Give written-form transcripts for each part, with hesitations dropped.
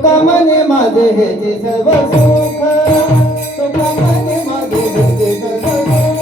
तुका म्हणे माझे हेचे सर्व सुख तुका म्हणे माझे हेचे सर्व सुख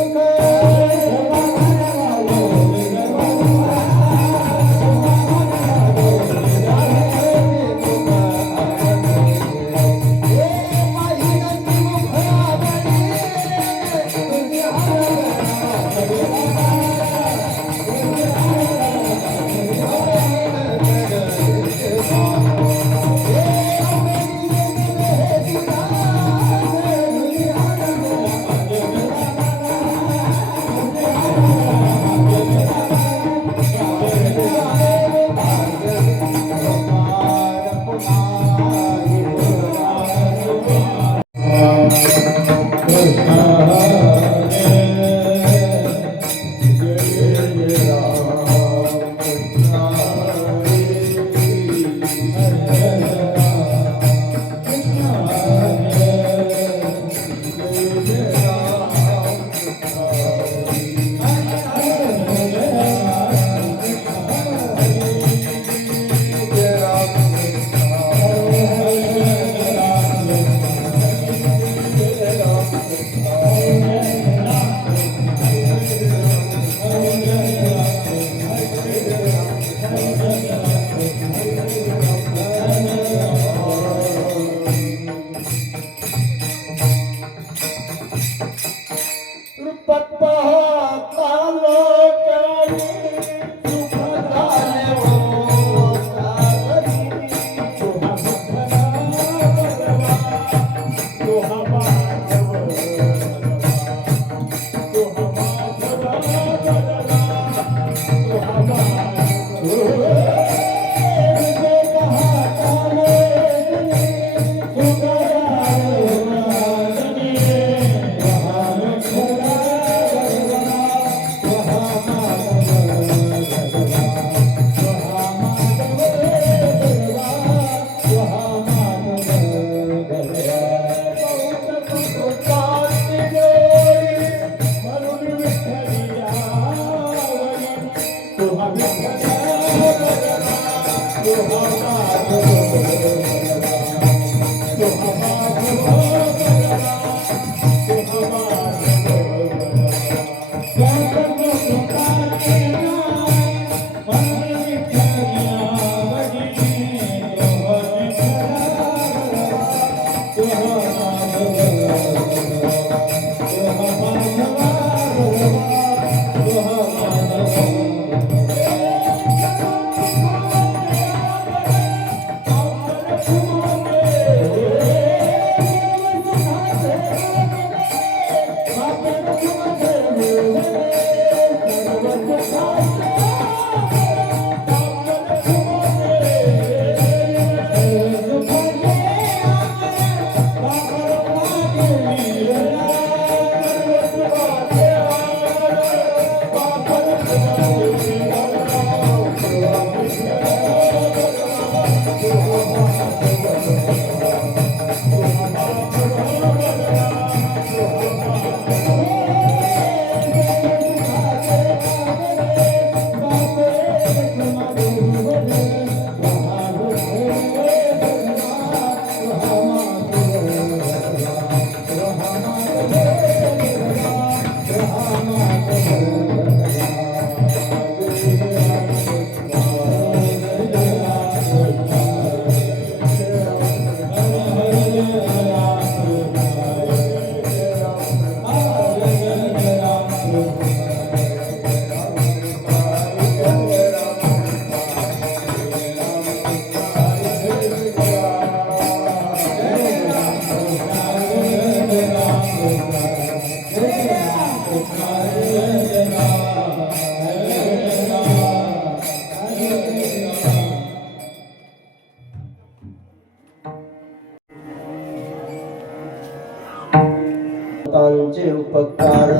भक्तांचे उपकार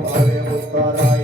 भावे उत्तरा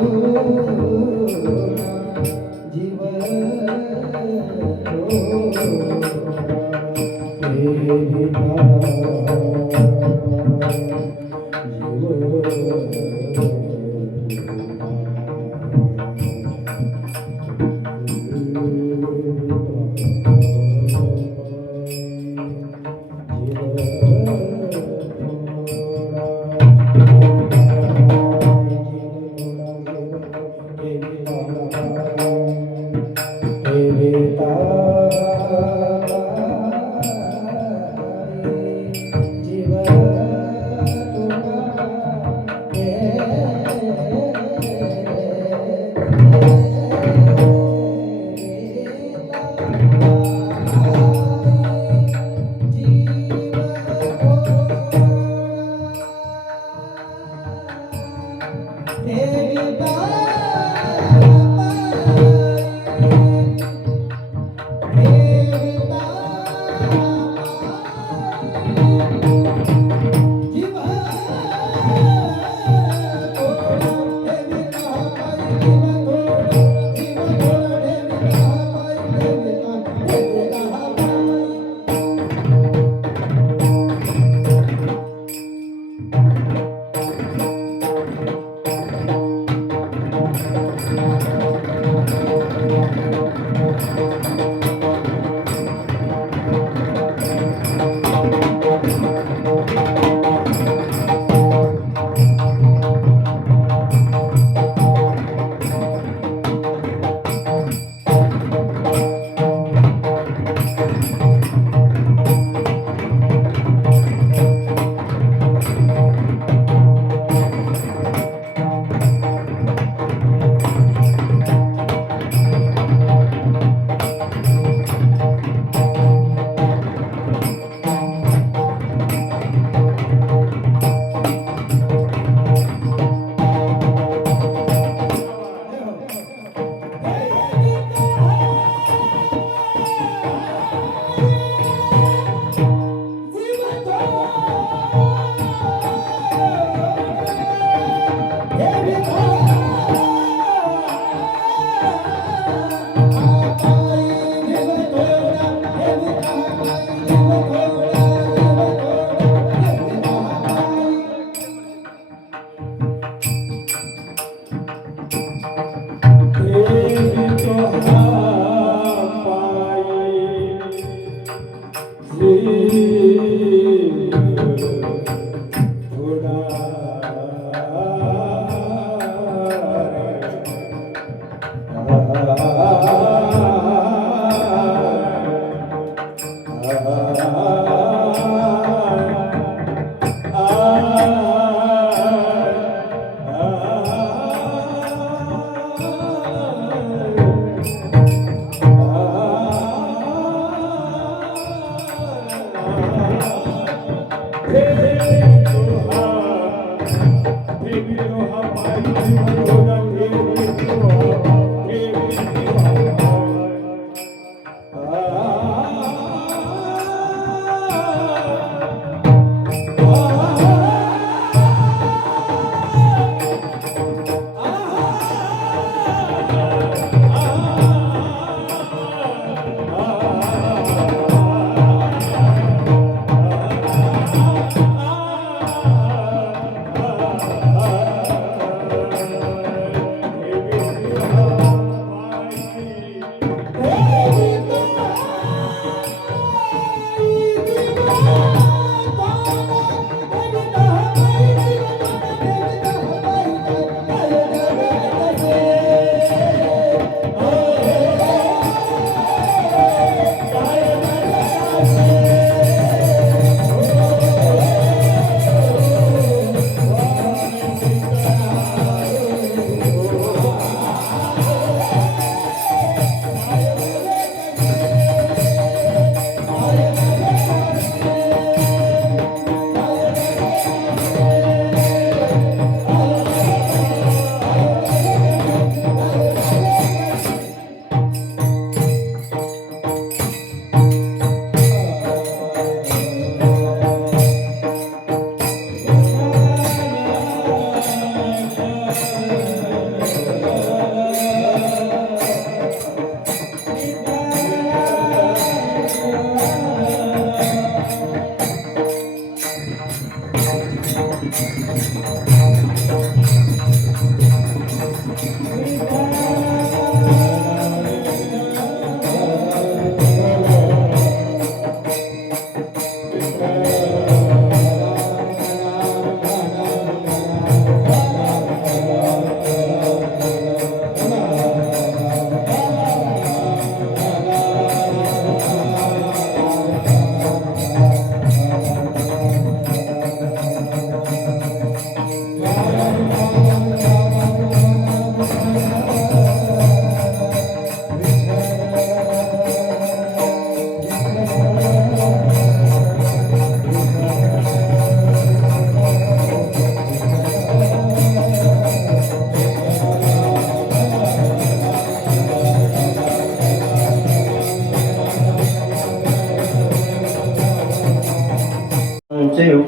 जीव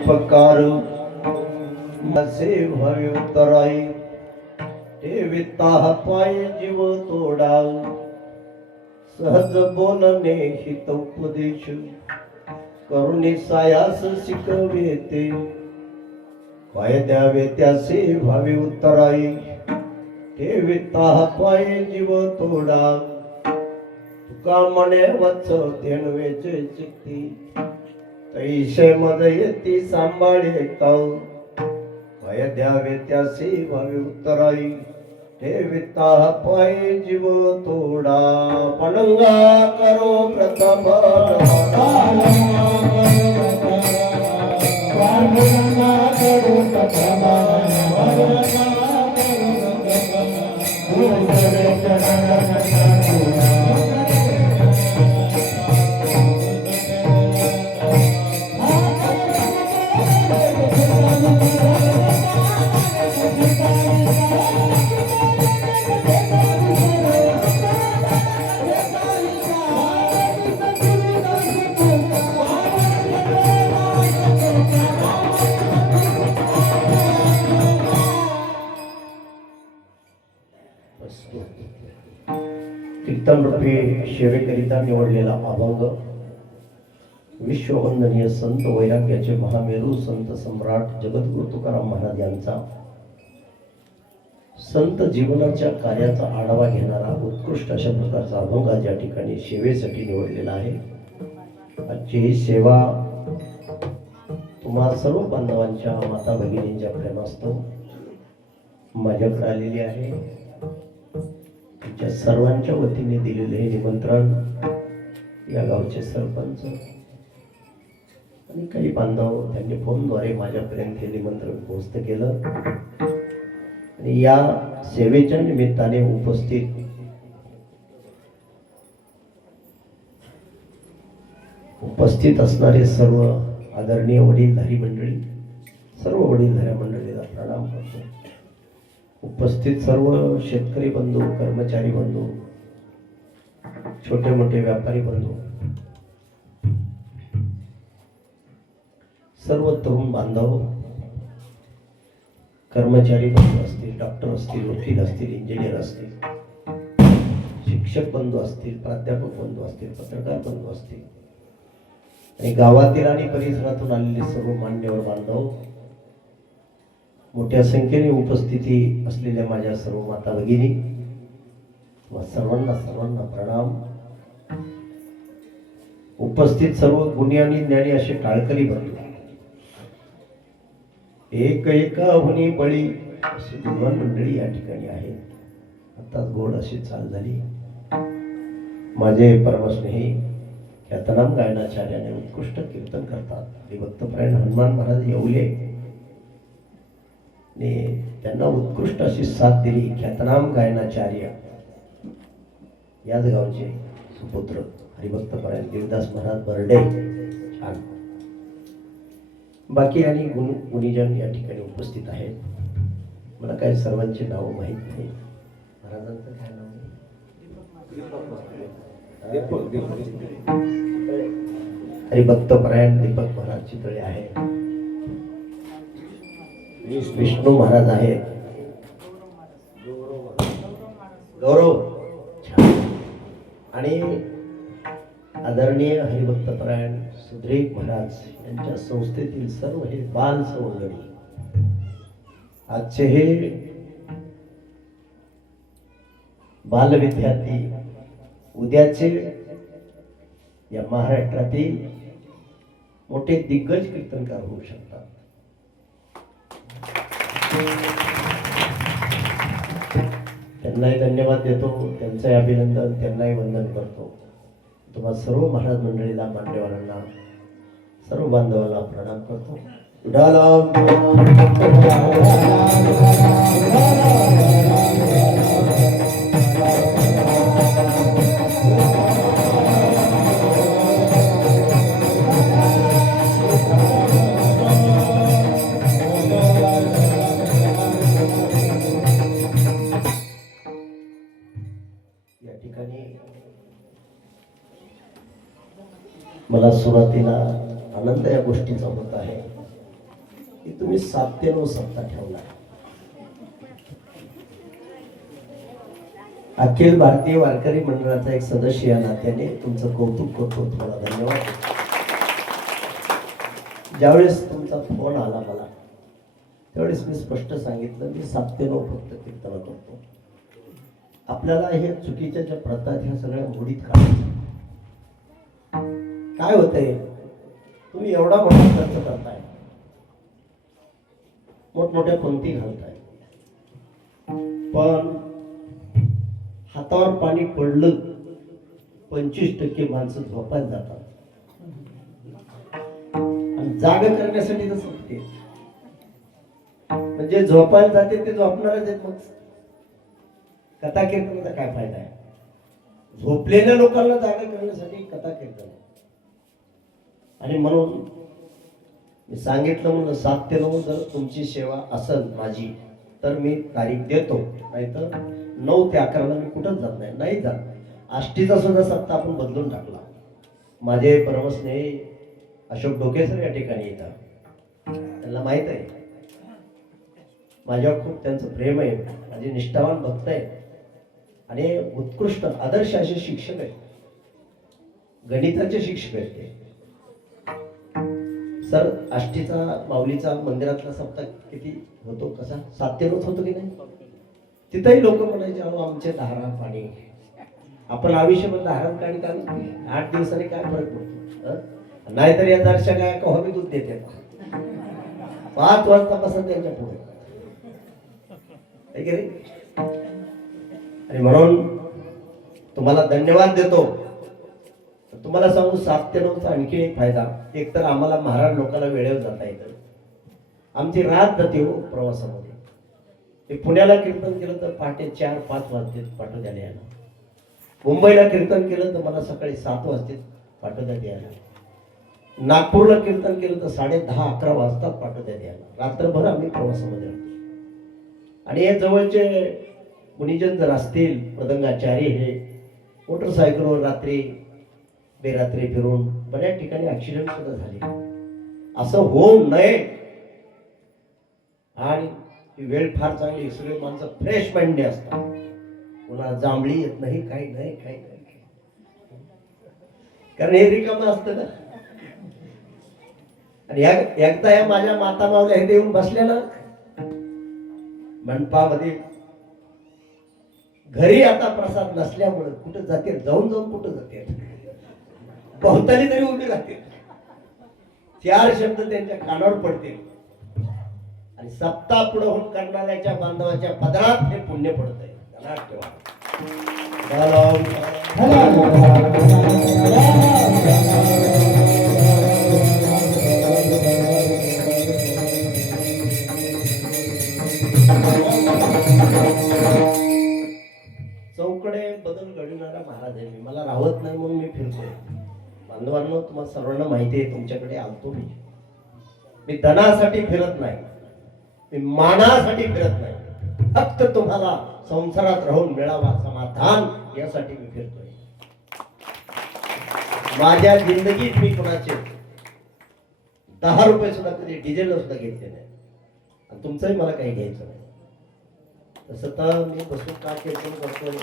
उपकार असे भावे उत्तराई ठेविता पाय जीव तोडा सहज बोलणे हित उपदेश करुणी सायास शिकवेते पाय द्यावे त्यासे भावे उत्तराई ठेविता पाय जीव तोडा तुका म्हणे वत्स धेणवेचे चित्ती तैसे मद येती सांभाळे ताव पाय द्यावे त्यासे भावे उत्तराई ठेविता पाय जीव तोडा पणंगा करो प्रथम कीर्तन रूपी सेवेकरिता निवडलेला अभंग विश्ववंदनीय संत वैराग्याचे महामेरू संत सम्राट जगद्गुरु तुकाराम महाराज यांचा संत जीवनाच्या कार्याचा आढावा घेणारा उत्कृष्ट अशा प्रकारचा अभंग आज या ठिकाणी सेवेसाठी निवडलेला आहे। आजची ही सेवा तुम्हा सर्व बांधवांच्या माता भगिनींच्या प्रेमास्तव माझ्याकडे आलेली आहे। तुमच्या सर्वांच्या वतीने दिलेले हे निमंत्रण या गावचे सरपंच आणि काही बांधव त्यांनी फोनद्वारे माझ्यापर्यंत हे निमंत्रण पोहोचत केलं आणि या सेवेच्या निमित्ताने उपस्थित असणारे सर्व आदरणीय वडीलधारी मंडळी, सर्व वडीलधाऱ्या मंडळीला प्रणाम करतो। उपस्थित सर्व शेतकरी बंधू, कर्मचारी बंधू, छोटे मोठे व्यापारी बंधू, सर्व तरुण बांधव, कर्मचारी बंधू असतील, डॉक्टर असतील, वकील असतील, इंजिनियर असतील, शिक्षक बंधू असतील, प्राध्यापक बंधू असतील, पत्रकार बंधू असतील आणि गावातील आणि परिसरातून आलेले सर्व मान्यवर बांधव, मोठ्या संख्येने उपस्थिती असलेल्या माझ्या सर्व माता भगिनी व सर्वांना प्रणाम। उपस्थित सर्व गुणी आणि ज्ञानी असे टाळकरी बंधू, एक एका हुनी बळी अशी गुणवान मंडळी या ठिकाणी आहे। आताच गोड अशी चाल झाली। माझे परमस्नेही ख्यातनाम गायनाचार्याने उत्कृष्ट कीर्तन करतात भक्तपरायण हनुमान महाराज येवले ने त्यांना उत्कृष्ट अशी साथ दिली। ख्यातनाम गायनाचार्य याच गावचे सुपुत्र हरिभक्तपरायण देवदास महाराज बर्डे, छान। बाकी आणि गुणीजन या ठिकाणी उपस्थित आहेत। मला काय सर्वांचे नाव माहीत नाही। महाराजांचं काय नाव हरिभक्तपरायण दीपक महाराज चितळे आहे, विष्णू महाराज आहेत, गौरव, आणि आदरणीय हरिभक्तपरायण सुद्रेक महाराज यांच्या संस्थेतील सर्व हे बाल सवंगडी आजचे हे बाल विद्यार्थी उद्याचे या महाराष्ट्रातील मोठे दिग्गज कीर्तनकार होऊ शकतात। त्यांनाही धन्यवाद देतो, त्यांचंही अभिनंदन, त्यांनाही वंदन करतो। तुम्हा सर्व महाराज मंडळीला, मान्यवरांना, सर्व बांधवांना प्रणाम करतो। या ठिकाणी मला सुरुवातीला आनंद या गोष्टीचा होत आहे की तुम्ही 7 ते 9 सप्ताह ठेवला. अखिल भारतीय वारकरी मंडळाचा एक सदस्य या नात्याने तुमचं कौतुक करतो. तुम्हाला धन्यवाद. ज्यावेळेस तुमचा फोन आला मला त्यावेळेस मी स्पष्ट सांगितलं मी 7 ते 9 फक्त कीर्तन करतो. आपल्याला हे चुकीच्या ज्या प्रथा आहेत ह्या सगळ्या मोडीत काढायच्या. काय होतंय, तुम्ही एवढा मोठा खर्च करताय, मोठमोठ्या पंक्ती घालताय, पण हातावर पाणी पडलं 25% माणसं झोपायला जातात आणि जाग करण्यासाठी तर सुटते. म्हणजे झोपायला जाते ते झोपणारच आहेत. मग कथा कीर्तनाचा काय फायदा आहे? झोपलेल्या लोकांना जागा करण्यासाठी कथा कीर्तन. आणि म्हणून मी सांगितलं म्हणून 7 ते 9 जर तुमची सेवा असेल माझी तर मी तारीख देतो, नाहीतर 9 ते 11 मी कुठंच जात नाही जात. आष्टीचा सुद्धा सप्ताह आपण बदलून टाकला. माझे परमस्नेही अशोक डोकेसर या ठिकाणी येतात. त्यांना माहित आहे माझ्यावर खूप त्यांचं प्रेम आहे. माझे निष्ठावान भक्त आहेत आणि उत्कृष्ट आदर्श असे शिक्षक आहेत. गणिताचे शिक्षक आहेत ते. सर आष्टीचा माऊलीचा मंदिरातला सप्ताह किती होतो, कसा 7 ते 9 होतो की नाही? तिथंही लोक म्हणायचे अहो आमचे धारा पाणी. आपण आयुष्यभर धारण पाणी काय 8 दिवसांनी काय फरक पडतो? नाहीतर या दर्शक काय कमी दूध देते 5 वाजतापासून त्यांच्या पुढे. आणि म्हणून तुम्हाला धन्यवाद देतो. तुम्हाला सांगू 7 ते 9 आणखी एक फायदा. एक तर आम्हाला महाराज लोकांना वेळेवर जाता येतं. आमची रात जाते हो प्रवासामध्ये. ते पुण्याला कीर्तन केलं तर पहाटे 4-5 वाजते पाठवद्याला यायला. मुंबईला कीर्तन केलं तर मला सकाळी 7 वाजते पाठवद्यात यायला. नागपूरला कीर्तन केलं तर 10:30-11 वाजतात पाठवद्यात यायला. रात्रभर आम्ही प्रवासामध्ये राहतो. आणि हे जवळचे मुनिजन जर असतील मृदंगाचारी हे मोटरसायकलवर रात्री बेरात्री फिरून बऱ्याच ठिकाणी ऍक्सिडेंट सुद्धा झाले. असं होऊ नये. आणि ही वेळ फार चांगली. सगळे माणसं फ्रेश माइंडने असतात. पुन्हा जांभळी येत नाही, काही नाही. कारण हे रिकामं असतं ना. आणि एकदा या माझ्या माता मावल्या हे येऊन बसल्या ना मंडपामध्ये. घरी आता प्रसाद नसल्यामुळे कुठं जाते, जाऊन कुठं जाते, बहुताली तरी उभी राहते. 4 शब्द त्यांच्या कानावर पडतील आणि सप्ताह पुढे होऊन करणाऱ्याच्या बांधवाच्या पदरात हे पुण्य पडत आहे. चौकडे बदल घडवणारा महाराज आहे. मला राहत नाही म्हणून मी फिरतोय. बांधवांनो तुम्हाला सर्वांना माहिती आहे तुमच्याकडे आलतो मी धनासाठी फिरत नाही, मी मानासाठी फिरत नाही. फक्त तुम्हाला संसारात राहून मिळावा समाधान यासाठी मी फिरतोय. माझ्या जिंदगीत मी कोणाचे 10 रुपये सुद्धा कधी डिझेल सुद्धा घेतले नाही. आणि तुमचंही मला काही घ्यायचं नाही. तसं तर मी बसून का कीर्तन करतोय.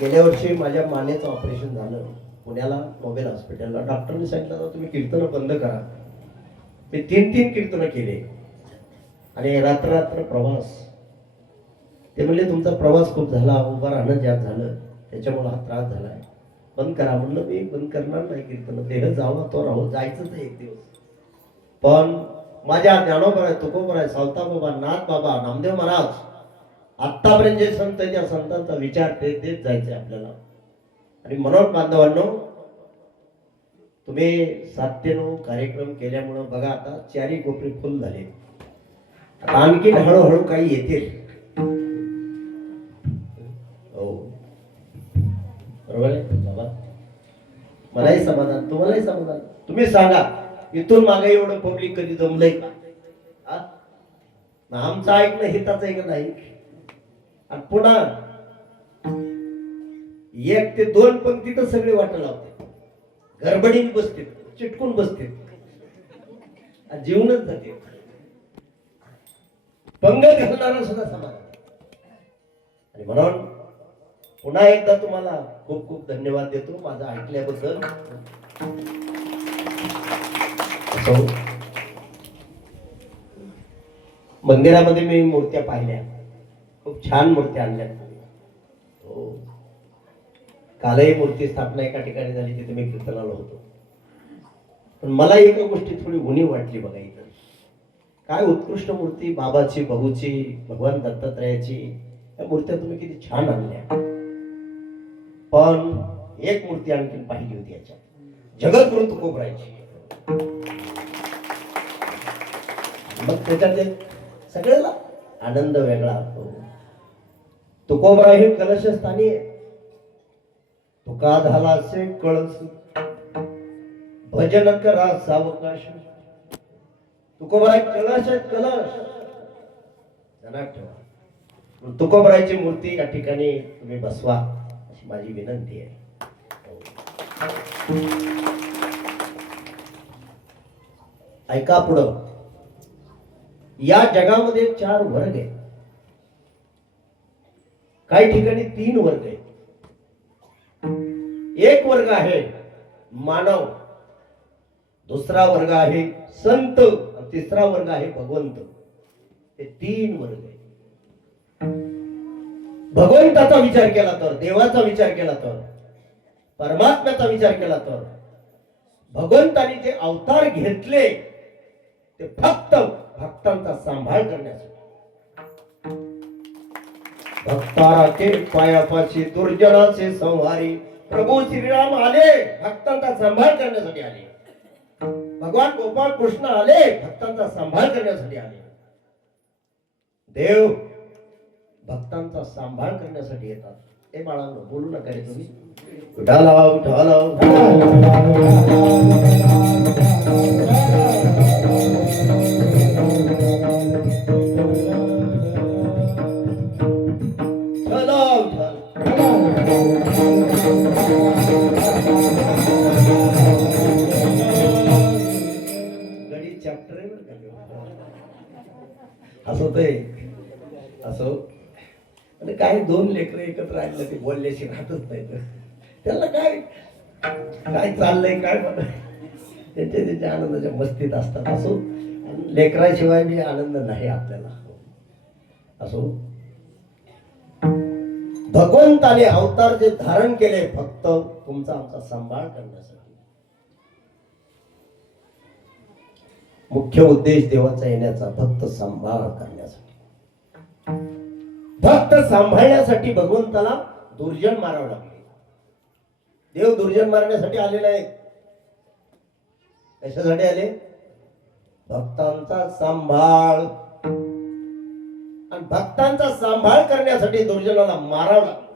गेल्या वर्षी माझ्या मानेचं ऑपरेशन झालं पुण्याला मोबाईल हॉस्पिटलला. डॉक्टरने सांगितलं तुम्ही कीर्तन बंद करा. मी 3 कीर्तन केले आणि रात्र प्रवास. ते म्हणले तुमचा प्रवास खूप झाला, उभा राहणं जास्त झालं, त्याच्यामुळे हा त्रास झालाय, बंद करा. म्हणलं मी बंद करणार नाही कीर्तन. देह जावा तो राहू, जायचंच आहे एक दिवस. पण माझ्या ज्ञानोबा आहे, तुकोबा आहे, सावता बाबा, नाथ बाबा, नामदेव महाराज आतापर्यंत जे संत आहे त्या संतांचा विचार देत जायचंय आपल्याला. आणि म्हणून बांधवांनो तुम्ही 7 ते 9 कार्यक्रम केल्यामुळे बघा आता 4 कोपरे फुल झाले. आणखी हळूहळू काही येतील. हो बरोबर आहे बाबा. मलाही समाधान, तुम्हालाही समाधान. तुम्ही सांगा इथून मागे एवढं पब्लिक कधी जमलंय का? आमचं ऐकणं हिताचं आहे का नाही? आणि पुन्हा 1 ते 2 पंक्तीत सगळे वाटा लावते, गडबडीने बसते, चिटकून बसते, जीवनच जाते. पंगत घालणारा सुद्धा समाज आहे. आणि म्हणून पुन्हा एकदा तुम्हाला खूप खूप धन्यवाद देतो माझं ऐकल्याबद्दल. मंदिरामध्ये मी मूर्त्या पाहिल्या, खूप छान मूर्त्या आणल्या. हो, कालही मूर्ती स्थापना एका ठिकाणी झाली तिथे मी कीर्तनाला होतो. पण मला एका गोष्टी थोडी उणीव वाटली बघा. इथं काय उत्कृष्ट मूर्ती, बाबाची, बहूची, भगवान दत्तात्रयाची, या मूर्त्या तुम्ही किती छान आणल्या. पण एक मूर्ती आणखी पाहिली होती याच्यात, जगद्गुरु तुकोबरायची. मग त्याच्यात सगळ्याला आनंद वेगळा असतो. तुकोबराय हे कलशस्थानी आहे. तुका झालासे कळस भजन करा सावकाश. तुकोबराय कलश आहेत, कलश ध्यानात ठेवा. तुकोबरायची मूर्ती या ठिकाणी तुम्ही बसवा अशी माझी विनंती आहे. ऐका पुढं. या जगामध्ये 4 वर्ग आहेत. काही ठिकाणी 3 वर्ग आहेत. एक वर्ग आहे मानव, दुसरा वर्ग आहे संत, तिसरा वर्ग आहे भगवंत. हे 3 वर्ग आहेत. भगवंताचा विचार केला तर, देवाचा विचार केला तर, परमात्म्याचा विचार केला तर, भगवंताने जे अवतार घेतले ते फक्त भक्तांचा सांभाळ करण्यासाठी. भक्ताराचे पायापाशी दुर्जनाचे संहारी प्रभू श्रीराम आले, भक्तांचा सांभाळ करण्यासाठी आले. भगवान गोपाळ कृष्ण आले, भक्तांचा सांभाळ करण्यासाठी आले. देव भक्तांचा सांभाळ करण्यासाठी येतात. हे बाळांनो, बोलू नका रे तुम्ही. ढालाव ढालाव गडी चॅप्टर आहे असं ते असं. आणि काय 2 लेकरं एकत्र राहिलं ते बोलल्याशी राहतच नाही. त्याला काय काय चाललंय काय त्याच्या आनंदाच्या मस्तीत असतात. असो, लेकराशिवाय बी आनंद नाही आपल्याला. असो, भगवंताने अवतार जे धारण केले फक्त तुमचा आमचा सांभाळ करण्यासाठी. मुख्य उद्देश देवाचा येण्याचा भक्त सांभाळ करण्यासाठी. भक्त सांभाळण्यासाठी भगवंताला दुर्जन मारावं लागले. देव दुर्जन मारण्यासाठी आले नाहीत. कशासाठी आले? भक्तांचा सांभाळ. आणि भक्तांचा सांभाळ करण्यासाठी दुर्जनाला मारावं लागलं.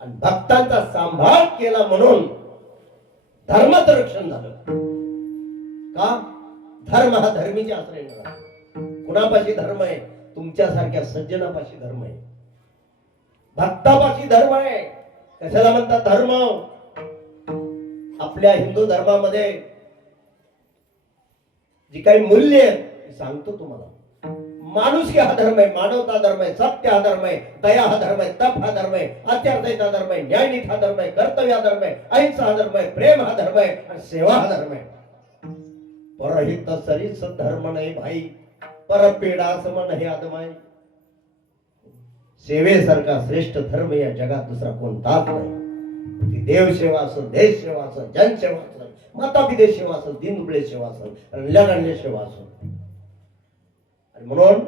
आणि भक्तांचा सांभाळ केला म्हणून धर्माचं रक्षण झालं. का? धर्म हा धर्मीचे आश्रय नाही. कुणापाशी धर्म आहे? तुमच्यासारख्या सज्जनापाशी धर्म आहे. भक्तापाशी धर्म आहे. कशाला म्हणतात धर्म? आपल्या हिंदू धर्मामध्ये जी काही मूल्य आहेत ती सांगतो तुम्हाला. माणुसकी हा धर्म आहे, मानवता धर्म आहे, सत्य हा धर्म आहे, दया हा धर्म आहे, तप हा धर्म आहे, आचारसंहिता धर्म आहे, न्यायनीती हा धर्म आहे, कर्तव्य हा धर्म आहे, अहिंसा हा धर्म आहे, प्रेम हा धर्म आहे आणि सेवा हा धर्म आहे. परहित सरीस धर्म नाही भाई, परपेडा सम नाही आदमाई. सेवेसारखा श्रेष्ठ धर्म या जगात दुसरा कोणताच नाही. ती देवसेवा असो, देश सेवा असो, जनसेवा असो, माता पिते सेवा असो, दीनदुबळे सेवा असो, कल्याण सेवा असो. आणि म्हणून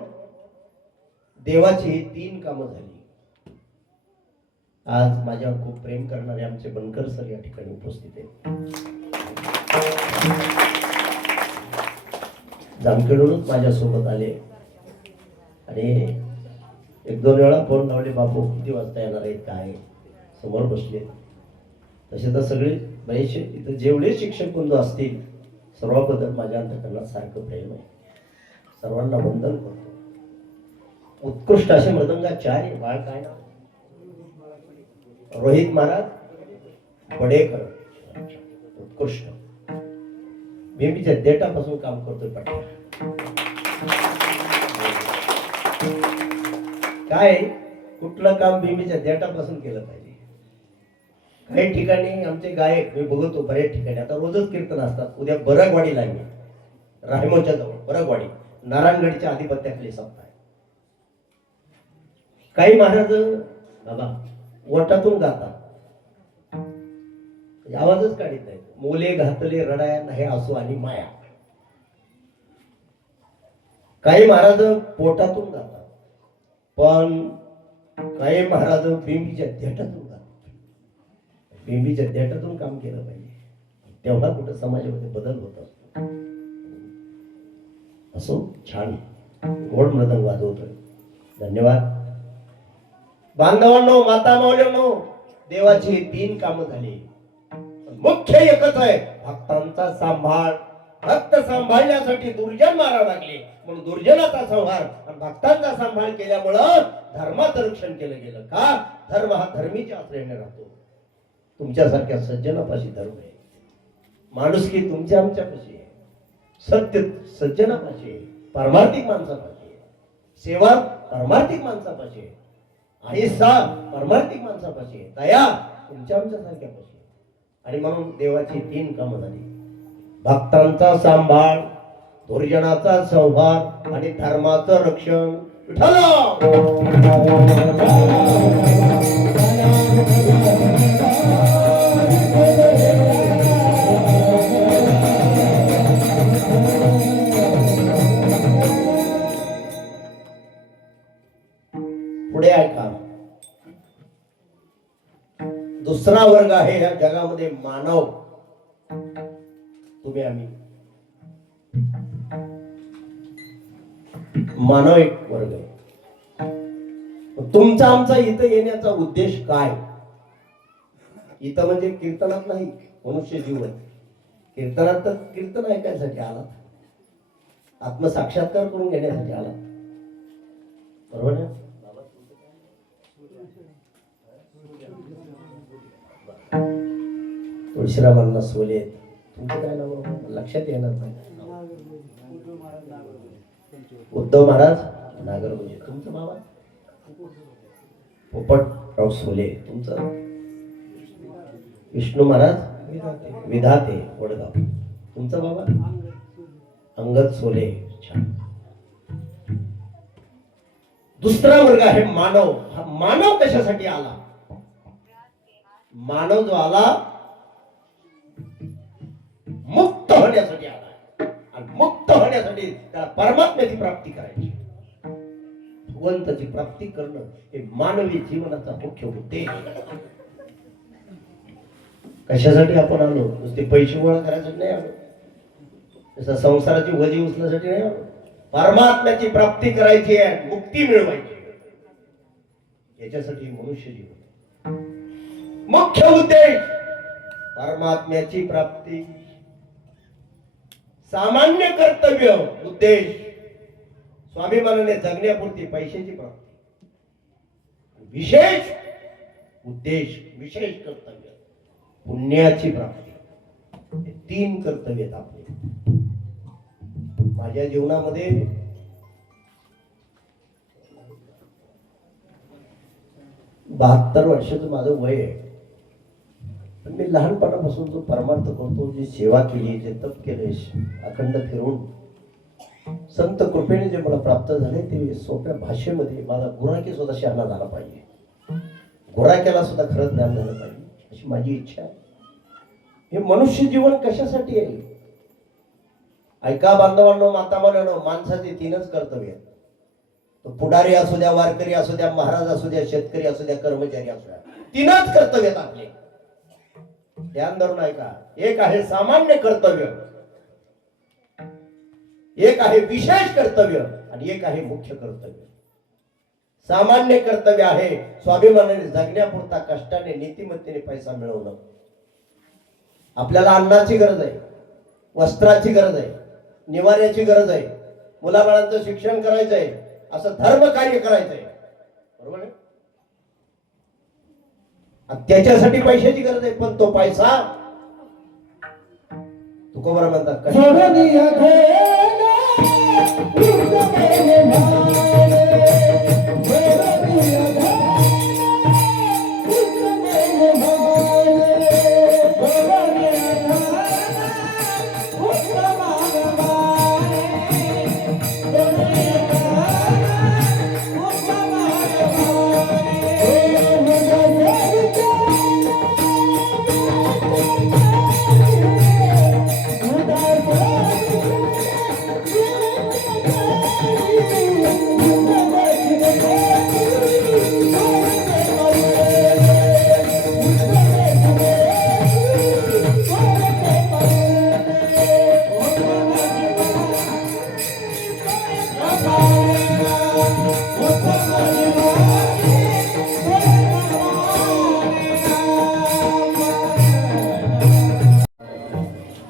देवाची ही 3 कामं झाली. आज माझ्यावर खूप प्रेम करणारे आमचे बनकर सर या ठिकाणी उपस्थित आहेत. जामखेडूनच माझ्यासोबत आले आणि 1-2 वेळा फोन लावले, बापू किती वाजता येणार आहेत काय. समोर बसले. तसे तर सगळे बरेचसे इथं जेवढे शिक्षक बंधू असतील सर्वांबद्दल माझ्या अंतःकरणात सारखं प्रेम आहे. सर्वांना वंदन करतो. उत्कृष्ट असे मृदंगाचार्य बाळ काय नाव? रोहित महाराज बडेकर. उत्कृष्ट. मी डेटापासून काम करतोय. काय कुठलं काम भीमीच्या देठापासून केलं पाहिजे. काही ठिकाणी आमचे गायक मी बघतो बऱ्याच ठिकाणी आता रोजच कीर्तन असतात. उद्या बरगवाडीला आहे, रायमोच्या जवळ बरगवाडी, नारायणगडच्या आधिपत्याखाली सप्ताह आहे. काही महाराज बाबा ओटातून गातात, आवाजच काढत नाही. मोले घातले रडाया नाही असो आणि माया. काही महाराज पोटातून गातात, पण काही महाराज बिंबीच्या देठातून गातात. बिंबीच्या देठातून काम केलं पाहिजे, तेवढा कुठं समाजामध्ये बदल होत असतो. असो, छान गोड मृदंग वाजवतोय. धन्यवाद. बांधवांनो, माता माऊल्यांनो, देवाची 3 कामं झाली. मुख्य एकच आहे, भक्तांचा सांभाळ. भक्त सांभाळण्यासाठी दुर्जन मारावं लागले, म्हणून दुर्जनाचा संहार आणि भक्तांचा सांभाळ केल्यामुळं धर्माचं रक्षण केलं गेलं. का? धर्म हा धर्मीच्या आश्रयाने राहतो. तुमच्यासारख्या सज्जनापाशी धर्म आहे, माणुसकी तुमच्या आमच्यापाशी आहे, सत्य सज्जनापाशी आहे, पारमार्थिक माणसापाशी आहे, सेवा पारमार्थिक माणसापाशी आहे, अहिंसा पारमार्थिक माणसापाशी आहे, दया तुमच्या आमच्यासारख्यापाशी आहे. आणि म्हणून देवाची 3 कामं झाली, भक्तांचा सांभाळ, दुर्जनाचा संहार आणि धर्माचं रक्षण. विठ्ठल पुढे ऐका. दुसरा वर्ग आहे या जगामध्ये मानव. तुम्ही आम्ही मानव एक वर्ग आहे. तुमचा आमचा इथं येण्याचा उद्देश काय? इथं म्हणजे कीर्तनात नाही, मनुष्य जीवन. कीर्तनात तर कीर्तन ऐकायसाठी आला, आत्मसाक्षात्कार करून घेण्यासाठी आला, बरोबर आहे. तुळशीरामांना सोले, तुमचं काय नाव लक्षात येणार नाही. उद्धव महाराज नागरगोजे, तुमचं बाबा पोपटराव सोले, तुमचं विष्णू महाराज विधाते वडगाव, तुमचं बाबा अंगद सोले. छान. दुसरा वर्ग आहे मानव. हा मानव कशासाठी आला? मानव जो आला मुक्त होण्यासाठी आला, आणि मुक्त होण्यासाठी त्याला परमात्म्याची प्राप्ती करायची, भगवंताची प्राप्ती करणं हे मानवी जीवनाचा मुख्य उद्देश. कशासाठी आपण आलो? नुसते पैसे गोळा करायसाठी नाही आलो, जसं संसाराची वजी उचलण्यासाठी नाही आलो. परमात्म्याची प्राप्ती करायची आहे, मुक्ती मिळवायची, याच्यासाठी मनुष्य जीवन मुख्य उद्देश. परमात्म्याची प्राप्ती, सामान्य कर्तव्य उद्देश, स्वाभिमानाने जगण्यापुरती पैशाची प्राप्ती, विशेष उद्देश विशेष कर्तव्य पुण्याची प्राप्ती. हे 3 कर्तव्य आहेत आपले. माझ्या जीवनामध्ये बहात्तर वर्षाचं माझं वय आहे, पण मी लहानपणापासून जो परमार्थ करतो, जी सेवा केली, जे तप केले, अखंड फिरून संत कृपेने जे मला प्राप्त झाले ते सोप्या भाषेमध्ये माझा गुराखी सुद्धा शहाणा झाला पाहिजे, गुराख्याला सुद्धा खरं ज्ञान झालं पाहिजे, अशी माझी इच्छा आहे. हे मनुष्य जीवन कशासाठी आहे? ऐका बांधवांनो, माता मानवांनो, माणसाचे 3च कर्तव्य आहेत. तो पुढारी असू द्या, वारकरी असू द्या, महाराज असू द्या, शेतकरी असू द्या, कर्मचारी असू द्या, 3च कर्तव्य आहेत आपले. ध्यान धरून ऐका. एक आहे सामान्य कर्तव्य, एक आहे विशेष कर्तव्य, आणि एक आहे मुख्य कर्तव्य. सामान्य कर्तव्य आहे स्वाभिमानाने जगण्यापुरता कष्टाने नीतिमत्तेने पैसा मिळवणं. आपल्याला अन्नाची गरज आहे, वस्त्राची गरज आहे, निवाऱ्याची गरज आहे, मुलाबाळांचं शिक्षण करायचं आहे, असं धर्म कार्य करायचं आहे, बरोबर आहे. त्याच्यासाठी पैशाची गरज आहे, पण तो पैसा तुकोबरा म्हणतात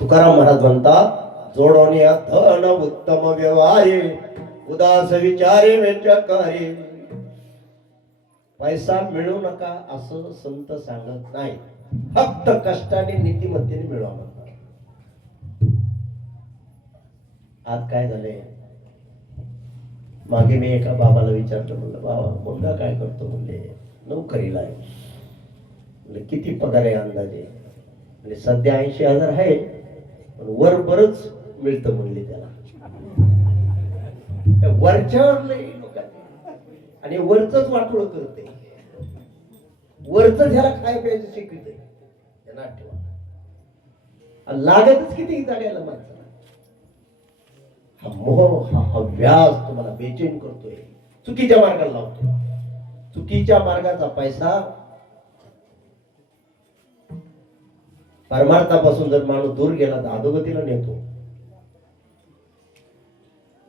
तुकाराम महाराज म्हणतात, जोडोनिया धन उत्तम व्यवहारे, उदास विचारे वेचकारे. पैसा मिळू नका असं संत सांगत नाही, फक्त कष्टाने नीतिमत्तेने मिळवा म्हणतात. आज काय झालंय, मागे मी एका बाबाला विचारलं, म्हणलं बाबा मुलगा काय करतो, म्हणले नोकरीला आहे. म्हणले किती पगार आहे अंदाजे, म्हणजे सध्या 80,000 आहे, पण वर बरच मिळतं म्हणले त्याला. वरच्यावर लई आणि वरच वाटोळ करते, वरच ह्याला काय प्यायचं शिकविते, त्यांना ठेवा. लागतच किती जाण्याला माणसाला. हा मोह, हा अभ्यास तुम्हाला बेचैन करतोय, चुकीच्या मार्गाला लावतोय. चुकीच्या मार्गाचा पैसा, परमार्थापासून जर माणूस दूर गेला तर अधोगतीला नेतो.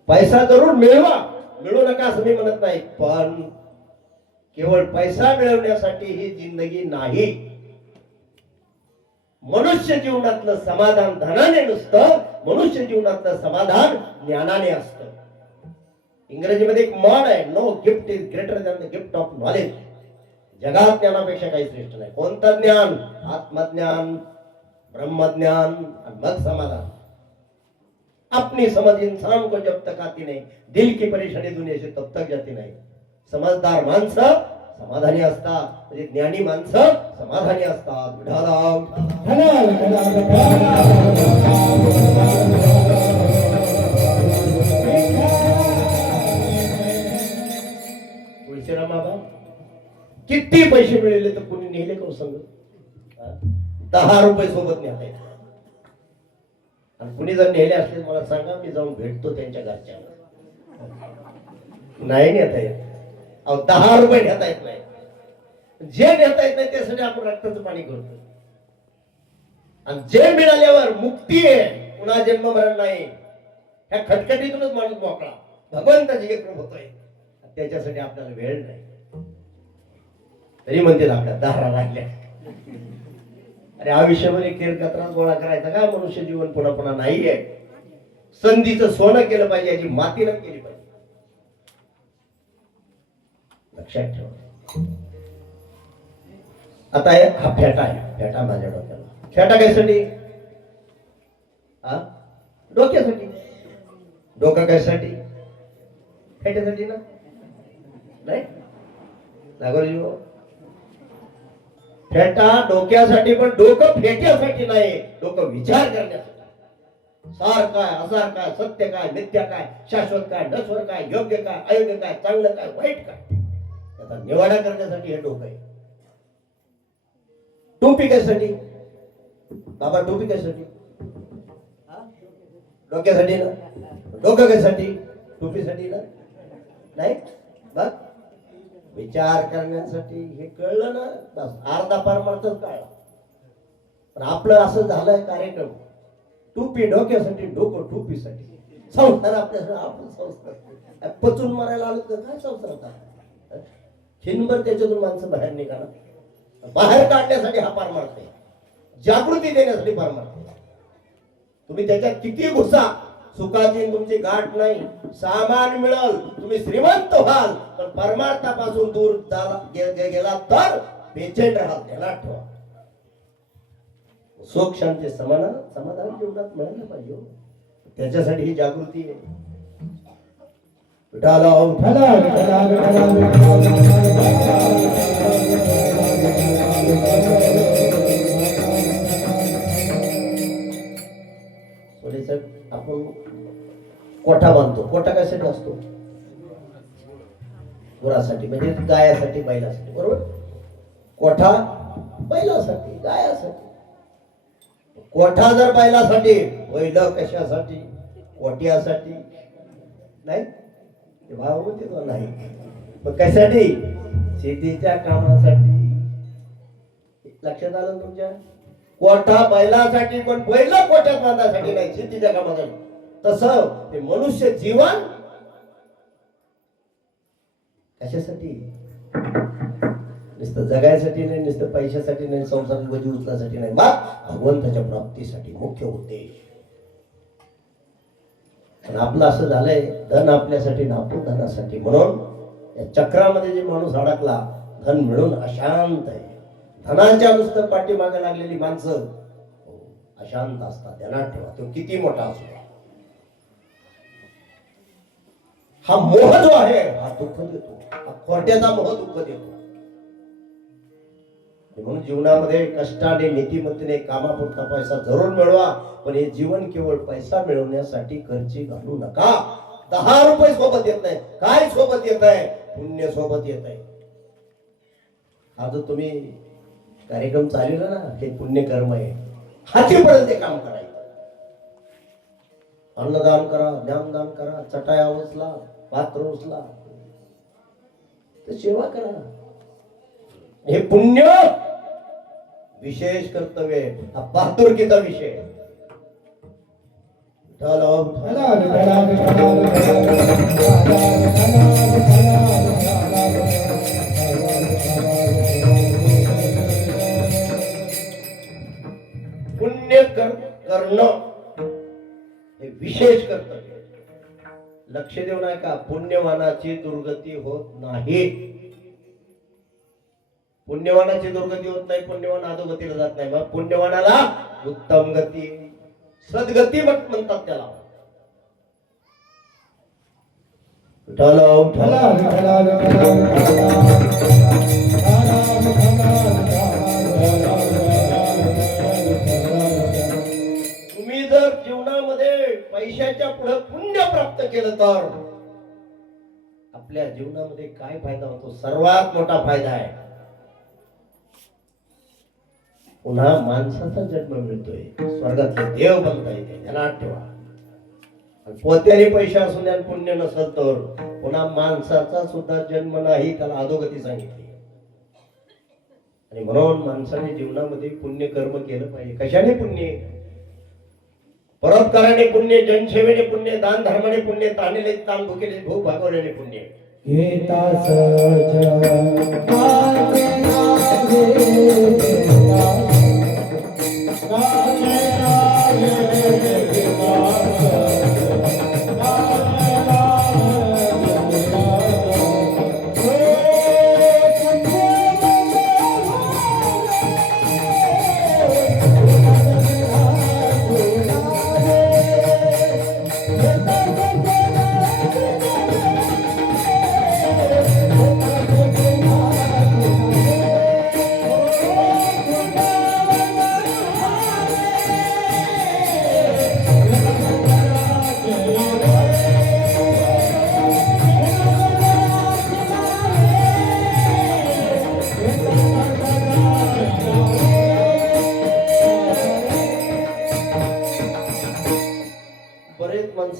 पैसा जरूर मिळवा, मिळू नका असं मी म्हणत नाही, पण केवळ पैसा मिळवण्यासाठी ही जिंदगी नाही. मनुष्य जीवनातलं समाधान धनाने नसतं, मनुष्य जीवनातलं समाधान ज्ञानाने असतं. इंग्रजीमध्ये एक म्हण आहे, no gift is greater than the gift of knowledge. जगात ज्ञानापेक्षा काही श्रेष्ठ नाही. कोणतं ज्ञान? आत्मज्ञान, ब्रह्मज्ञान और मग समाधान. अपनी समझ इंसान को जब तक आती नहीं, दिल की परेशानी दुनिया से तब तक जाती नहीं. समजदार माणसं समाधानी असतात, म्हणजे ज्ञानी माणसं समाधानी असतात. विठाराम तुळशीराम बाबा किती पैसे मिळाले तर कोणी नेले का संग? 10 रुपये सोबत नेता येत. आणि कुणी जर नेले असले मला सांगा, मी जाऊन भेटतो त्यांच्या घरच्या. नाही नेता येत. 10 रुपये नेता येत नाही. जे नेता येत नाही त्यासाठी आपण रक्ताचं पाणी करतो. आणि जे मिळाल्यावर मुक्ती आहे, पुन्हा जन्म मरण नाही, ह्या खटखटीतूनच माणूस मोकळा भगवंताची एक रूप होतोय. त्याच्यासाठी आपल्याला वेळ नाही. तरी म्हणते आपल्या दारा लागल्या. अरे आयुष्यामध्ये केरकचरा गोळा करायचा काय? मनुष्य जीवन पुन्हा पुन्हा नाहीये. संधीचं सोनं केलं पाहिजे, याची माती न केली पाहिजे. लक्षात ठेवा. आता हा फेटा आहे, फेटा माझ्या डोक्याला. फेटा कशासाठी? हा, डोक्यासाठी. डोकं कशासाठी? फेट्यासाठी ना? नाही लागोजी, फेटा डोक्यासाठी, पण डोकं फेट्यासाठी नाही. डोकं विचार करण्यासाठी. सार काय, असार काय, सत्य काय, मिथ्या काय, शाश्वत काय, नश्वर काय, योग्य काय, अयोग्य काय, चांगलं काय, वाईट काय, त्याचा निवाडा करण्यासाठी हे डोकं आहे. टोपी कशासाठी बाबा? टोपी कशासाठी? डोक्यासाठी ना. डोकं कशासाठी? टोपीसाठी ना. नाही बघ, विचार करण्यासाठी. हे कळलं ना, बस अर्धा परमार्थच कळला. पण आपलं असं झालंय कार्यक्रम, टोपी डोक्यासाठी, डोकं टोपीसाठी. संसार आपल्या, आपण संसार पचून मारायला आलो तर काय संसार होता? हिंदभर त्याच्यातून माणसं बाहेर निघाला. बाहेर काढण्यासाठी हा परमार्थ आहे, जागृती देण्यासाठी परमार्थ आहे. तुम्ही त्याच्यात किती घुसा, सुखाची तुमची गाठ नाही. सामान मिळल, तुम्ही श्रीमंत व्हाल, पण परमार्थापासून दूर गेला तर बेचैन राहाल. ध्यानात ठेवा. सुख शांती समाधान जीवनात मिळालं पाहिजे. त्याच्यासाठी ही जागृती आहे. विठाला विठाला विठाला विठाला आपण कोठा बांधतो. कोठा कशासाठी असतो? गुरासाठी, म्हणजे गायासाठी, बैलासाठी. बरोबर. कोठा बैलासाठी, गायासाठी. कोठा जर बैलासाठी, बैल कशासाठी? कोट्यासाठी नाही. भाव म्हणते तो नाही. मग कशासाठी? शेतीच्या कामासाठी. लक्षात आलं तुमच्या? कोठा बैलासाठी, पण बैल कोठ्यात बांधासाठी नाही, शेतीच्या कामासाठी. तसं ते मनुष्य जीवन कशासाठी? नुसतं जगायसाठी नाही, नुसतं पैशासाठी नाही, संसारात बोजी उचलासाठी नाही, बा भगवंताच्या प्राप्तीसाठी मुख्य उद्देश. पण आपलं असं झालंय, धन आपल्यासाठी ना आपण धनासाठी. म्हणून या चक्रामध्ये जे माणूस अडकला, धन मिळून अशांत आहे. धनाच्या नुसतं पाठीमागे लागलेली माणसं अशांत असतात. ध्यानात ठेवा, तो किती मोठा असो. हा मोह जो आहे हा दुःख देतो. हा खोट्याचा मोह दुःख देतो. म्हणून जीवनामध्ये कष्टाने, नीतिमत्तेने, कामापुरता पैसा जरूर मिळवा, पण हे जीवन केवळ पैसा मिळवण्यासाठी खर्ची घालू नका. 10 रुपये सोबत येत नाही. काय सोबत येत आहे? पुण्य सोबत येत आहे. हा जो तुम्ही कार्यक्रम चालवला ना, हे पुण्य कर्म आहे. हातीपर्यंत ते काम करायचं. अन्नदान करा, ज्ञानदान करा, चटाया उचला, पात्र उचला, तर सेवा करा. हे पुण्य विशेष कर्तव्य आहे. हा बहादुरकीचा विषय. पुण्य करणं हे विशेष कर्तव्य. लक्ष देऊ नका, पुण्यवानाची दुर्गती होत नाही. पुण्यवानाची दुर्गती होत नाही, पुण्यवान अधोगतीला जात नाही. मग पुण्यवानाला उत्तम गती, सद्गती म्हणतात त्याला. तुम्ही जर जीवनामध्ये पैशाच्या पुढे पुण्य प्राप्त केलं तर आपल्या जीवनामध्ये काय फायदा होतो? सर्वात मोठा फायदा आहे, पुन्हा माणसाचा जन्म मिळतोय, स्वर्गातले देव बनता येते. ध्यानात ठेवा. पोत्याने पैसे असून द्या, पुण्य नसल तर पुन्हा माणसाचा सुद्धा जन्म नाही, त्याला अधोगती सांगितली. आणि म्हणून माणसाने जीवनामध्ये पुण्य कर्म केलं पाहिजे. कशाने पुण्य? परोपकाराने पुण्य, जनसेवेने पुण्य, दान धर्माने पुण्य, ताणलेले ताण भुकेले भूक भागवल्याने पुण्य.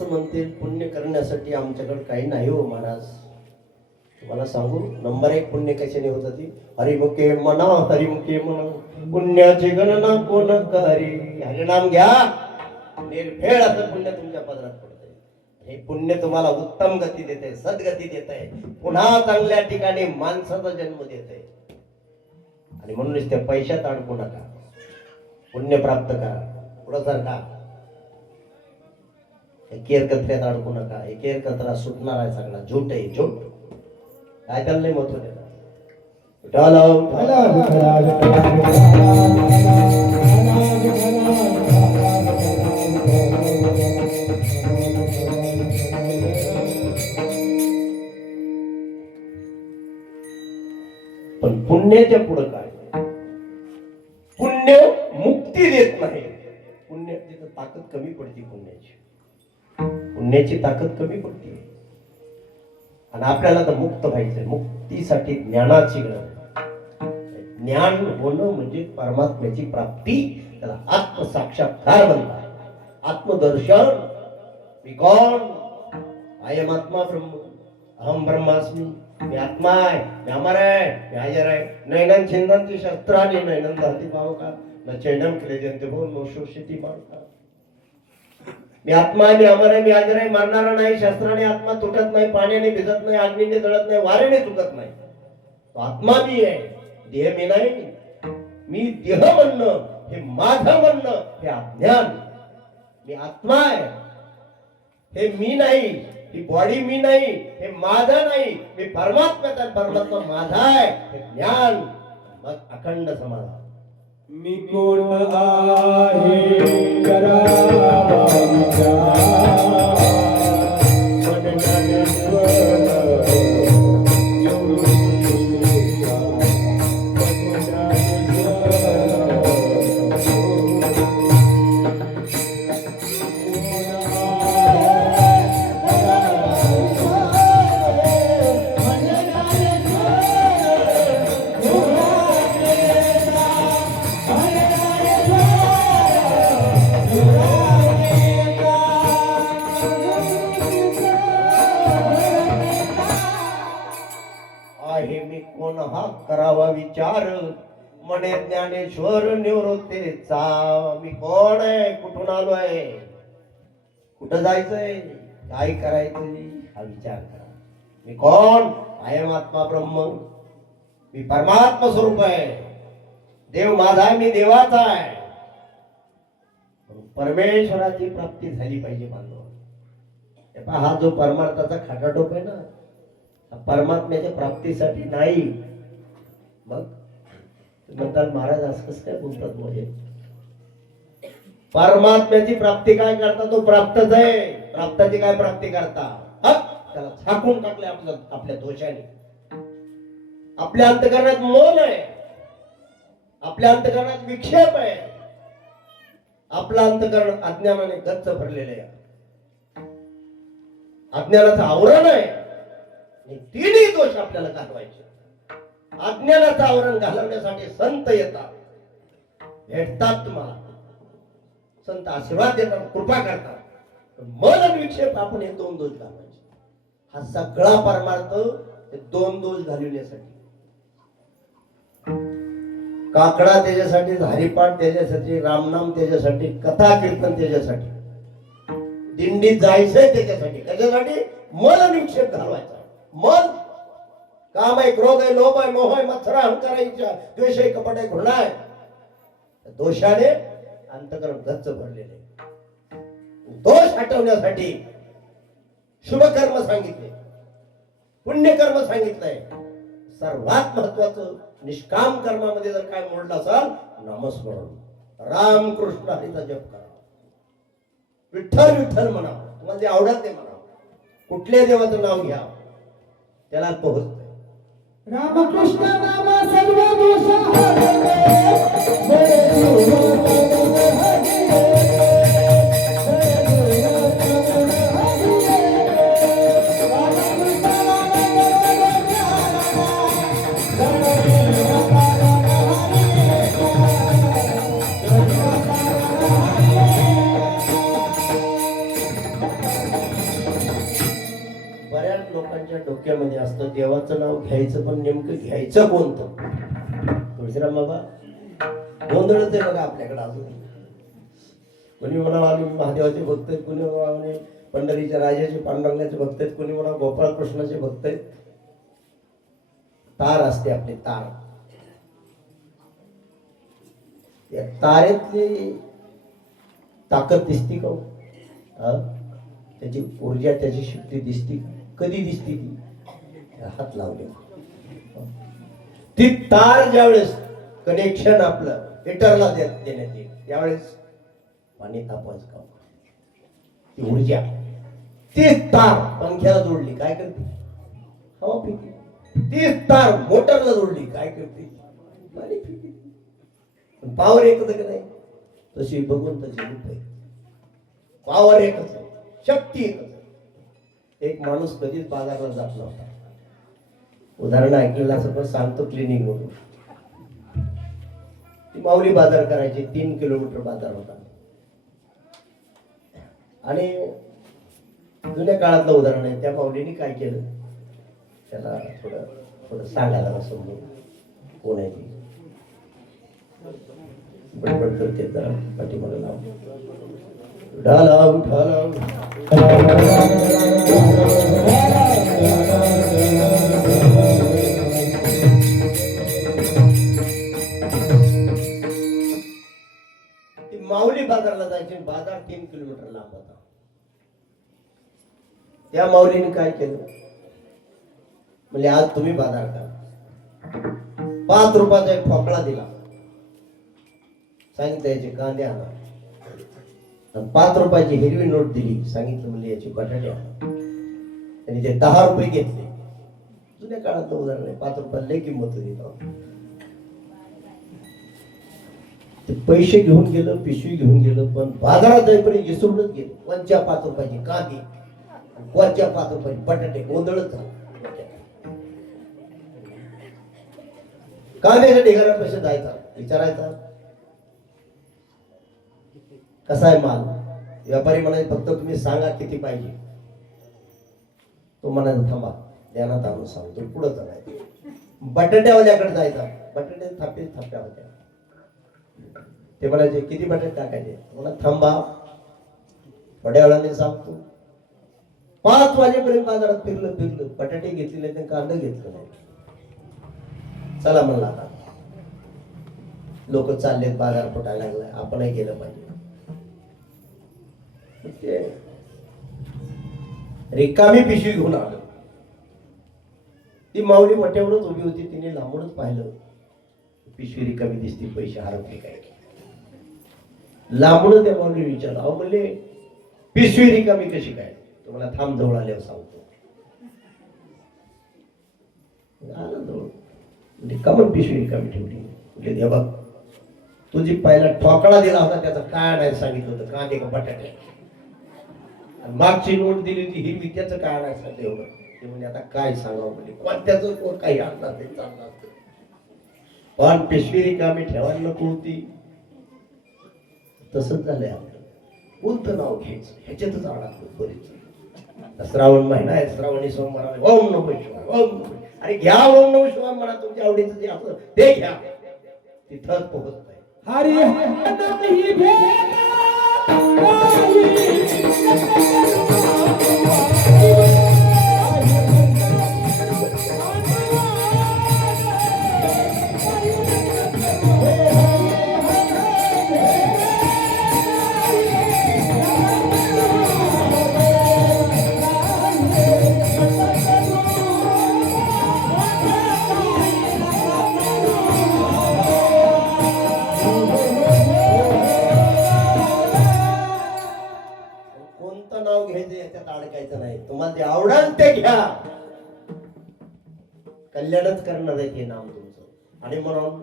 म्हणते पुण्य करण्यासाठी आमच्याकडे काही नाही हो महाराज. तुम्हाला सांगू, नंबर 1 पुण्य कशाने होत ती? हरिमुखे म्हणा, हरिमुखे म्हणा, पुण्याची गणना कोण करी. हरिनाम घ्या, निर्भेळ असं पुण्य तुमच्या पदरात पडतंय. हे पुण्य तुम्हाला उत्तम गती देते, सद्गती देते, पुन्हा चांगल्या ठिकाणी माणसाचा जन्म देते. आणि म्हणूनच त्या पैशात अडकू नका, पुण्य प्राप्त करा. पुढं सारखा एकेर कचऱ्यात अडकू नका. एकेर कचरा सुटणार आहे सगळा. झूट आहे, झूट. काय त्याला नाही महत्व देणार. पण पुण्याच्या पुढं काय? पुण्य मुक्ती देत नाही. पुण्य तिथं ताकद कमी पडते. पुण्याची ताकद कमी पडते. आणि आपल्याला तर मुक्त व्हायचंय. मुक्तीसाठी ज्ञानाची गरज आहे. ज्ञान होणं म्हणजे परमात्म्याची प्राप्ती. त्याला आत्मसाक्षात्कार म्हणतात. आत्मदर्शन. मी कोण? आय एम आत्मा ब्रह्म. अहम ब्रह्मास्मी. मी आत्मा आहे. मी अमर आहे. मी हाजर आहे. नैनन छिंदंती शस्त्राने नैनन धाती पावका न चैनम क्लेजंते भो नो शोषिती मानता. मी आत्मा आहे. मी अमर आहे. मी हाजर आहे. मरणारा नाही. शस्त्राने आत्मा तुटत नाही. पाण्याने भिजत नाही. अग्नीने जळत नाही. वारेने तुटत नाही. तो आत्मा मी आहे. देह मी नाही. मी देह म्हणणं हे माझं म्हणणं हे अज्ञान. मी आत्मा आहे हे मी नाही. ही बॉडी मी नाही. हे माझं नाही. मी परमात्म्याचा. परमात्मा माझा आहे हे ज्ञान. मग अखंड समाधान. मी कोण आहे करावा विचार. मन ज्ञानेश्वर करावा विचार. म्हणे ज्ञानेश्वर निवृत्तीचा. मी कोण आहे? कुठून आलोय? कुठं जायचंय? काय करायचंय? हा विचार करा. मी कोण? आय एम आत्मा ब्रह्म. मी परमात्मा स्वरूप आहे. देव माझा आहे. मी देवाचा आहे. परमेश्वराची प्राप्ती झाली पाहिजे बांधव. हा जो परमार्थाचा खाटाटोप आहे ना, परमात्म्याच्या प्राप्तीसाठी नाही. मग म्हणतात महाराज असं कसं काय बोलतात? म्हणजे परमात्म्याची प्राप्ती काय करता? तो प्राप्तच आहे. प्राप्ताची काय प्राप्ती करता? त्याला झाकून टाकले आपल्या दोषाने. आपल्या अंतकरणात मोल आहे. आपल्या अंतकरणात विक्षेप आहे. आपलं अंतकरण अज्ञानाने गच्च भरलेले आहे. अज्ञानाचं आवरण आहे. तीनही दोष आपल्याला घालवायचे. अज्ञानाचं आवरण घालवण्यासाठी संत येतात, भेटतात. तुम्हाला संत आशीर्वाद देतात, कृपा करतात. मन आणि विक्षेप आपण हे दोन दोष घालवायचे. हा सगळा परमार्थ हे दोन दोष घालवण्यासाठी. काकडा त्याच्यासाठी, हरिपाठ त्याच्यासाठी, रामनाम त्याच्यासाठी, कथा कीर्तन त्याच्यासाठी, दिंडीत जायचंय त्याच्यासाठी. त्याच्यासाठी मन आणि विक्षेप घालवायचा. मन काम आहे, क्रोध आहे, लोभ आहे, मोह आहे, मत्सर, अहंकार आहे, इच्छा, द्वेष आहे, कपट आहे, घृणा आहे. दोषाने अंतकरण गच्च भरलेले. दोष हटवण्यासाठी शुभ कर्म सांगितले, पुण्यकर्म सांगितलंय. सर्वात महत्वाचं निष्काम कर्मामध्ये जर काय मोडलं असाल, नामस्मरण, रामकृष्ण हरीचा जप करा. विठ्ठल विठ्ठल म्हणा. तुम्हाला जे आवडत ते म्हणा. कुठल्या देवाचं नाव घ्या, त्याला पोहोचतंय. रामकृष्ण नाम सर्व दोष हरते. बऱ्याच लोकांच्या डोक्यामध्ये असतं देवाचं नाव घ्यायचं, पण नेमकं घ्यायचं कोणतं? तुळशीराम बाबा गोंधळच आहे बघा आपल्याकडे अजून. कोणी म्हणा आम्ही महादेवाचे भक्त आहेत, कोणी म्हणा पंढरीच्या राजाचे पांडुरंगाचे भक्त आहेत, कोणी म्हणा गोपाळकृष्णाचे भक्त आहेत. तार असते आपली तार. या तारेतली ताकद दिसती का? त्याची ऊर्जा, त्याची शक्ती दिसती? कधी दिसती ती? हात लावले. ती तार ज्यावेळेस कनेक्शन आपलं मीटरला देण्यात येईल, त्यावेळेस पाणी तापवायचं काम. ती ऊर्जा, ती तार पंख्याला जोडली, काय करते? हवा पिते. तीच तार मोटरला जोडली, काय करते पावर एकच का नाही? तशी भगवंताची रूप आहे, पावर एकच आहे, शक्ती एकच आहे. एक माणूस कधीच बाजारला जात नव्हता. उदाहरण ऐकलेलं असं पण सांगतो क्लिनिक मधून. ती माऊली बाजार करायची, 3 किलोमीटर बाजार होता. आणि जुन्या काळातलं उदाहरण आहे. त्या माऊलीने काय केलं, त्याला थोडं थोडं सांगायला समजून, कोण आहे ती बडबड करते, जरा पाठीमागे लाव ढाला ढाला. ती माऊली बाजारला जायची, बाजार 3 किलोमीटर लांब होता. त्या माऊलीने काय केलं, म्हणजे आज तुम्ही बाजार करा. 5 रुपयाचा एक ठोकळा दिला, सांगितलं याचे कांदे आणा. 5 रुपयाची हिरवी नोट दिली, सांगितलं म्हणजे याची बटाटे आणा. त्यांनी ते 10 रुपये घेतले. जुन्या काळातलं उदाहरण आहे. 5 रुपयाला लई किंमत होती. ते पैसे घेऊन गेलं, पिशवी घेऊन गेलं, पण बाजारात जाईपर्यंत विसरूनच गेलं. वरच्या 5 रुपयाची कांदे, वरच्या 5 रुपयाची बटाटे, गोंधळच झाला. कांद्याच्या ढिगाऱ्या पैसे जायचा, विचारायचा कसा आहे माल. व्यापारी म्हणायचे फक्त तुम्ही सांगा किती पाहिजे. तो म्हणायचा थांबा ध्यानात आणून सांगतो, पुढं चालायचं. बटाट्यावाल्याकडे जायचा, बटाटे थाप्या होत्या. ते म्हणायचे किती बटाटे टाकायचे. म्हणा थांबा थोड्या वेळाने सांगतो. 5 वाजेपर्यंत बाजारात फिरलं, बटाटे घेतले नाही तर कांदा घेतलं नाही. चला म्हणलं आता लोक चाललेत, बाजार फुटायला लागलाय, आपणही गेलं पाहिजे. रिकामी पिशवी घेऊन आलो. ती माऊली वाट्यावरच उभी होती. तिने लांबूनच पाहिलं, पिशवी रिकामी दिसती, पैसे हरवले काय. लांबूनच त्या माऊली विचारलं, अहो म्हणले पिशवी रिकामी कशी काय? तुम्हाला थांब जवळ आल्यावर सांगतो. आला जवळ, म्हणजे कमन पिशवी रिकामी ठेवली. म्हणजे हे बघ, तुझी पहिला ठोकळा दिला होता त्याचं काय नाही सांगितलं होतं, कांदे का बटाटे. मागची नोट दिली ती हिरवी, त्याचं काय नाही सांगितलं एवढं. ते म्हणजे आता काय सांगावं, म्हणजे कोणत्याच काही आणणार ते चालणार. पण पिशवी रिकामी ठेवायला नको होती. तसंच झालंय आपलं. कोणतं नाव घ्यायचं ह्याच्यातच अडकलो बरीच. श्रावण महिना आहे, श्रावणी सोमवार, ओम नमः शिवाय, ओम नमः. अरे घ्या ओम नमः शिवाय म्हणा, तुमच्या आवडीचं जे असलं ते घ्या, तिथंच पोहोचत आहे. हरी नाही भेट तुम्हाला जे आवडेल ते घ्या, कल्याणच करणार आहे ते नाम तुमचं. आणि म्हणून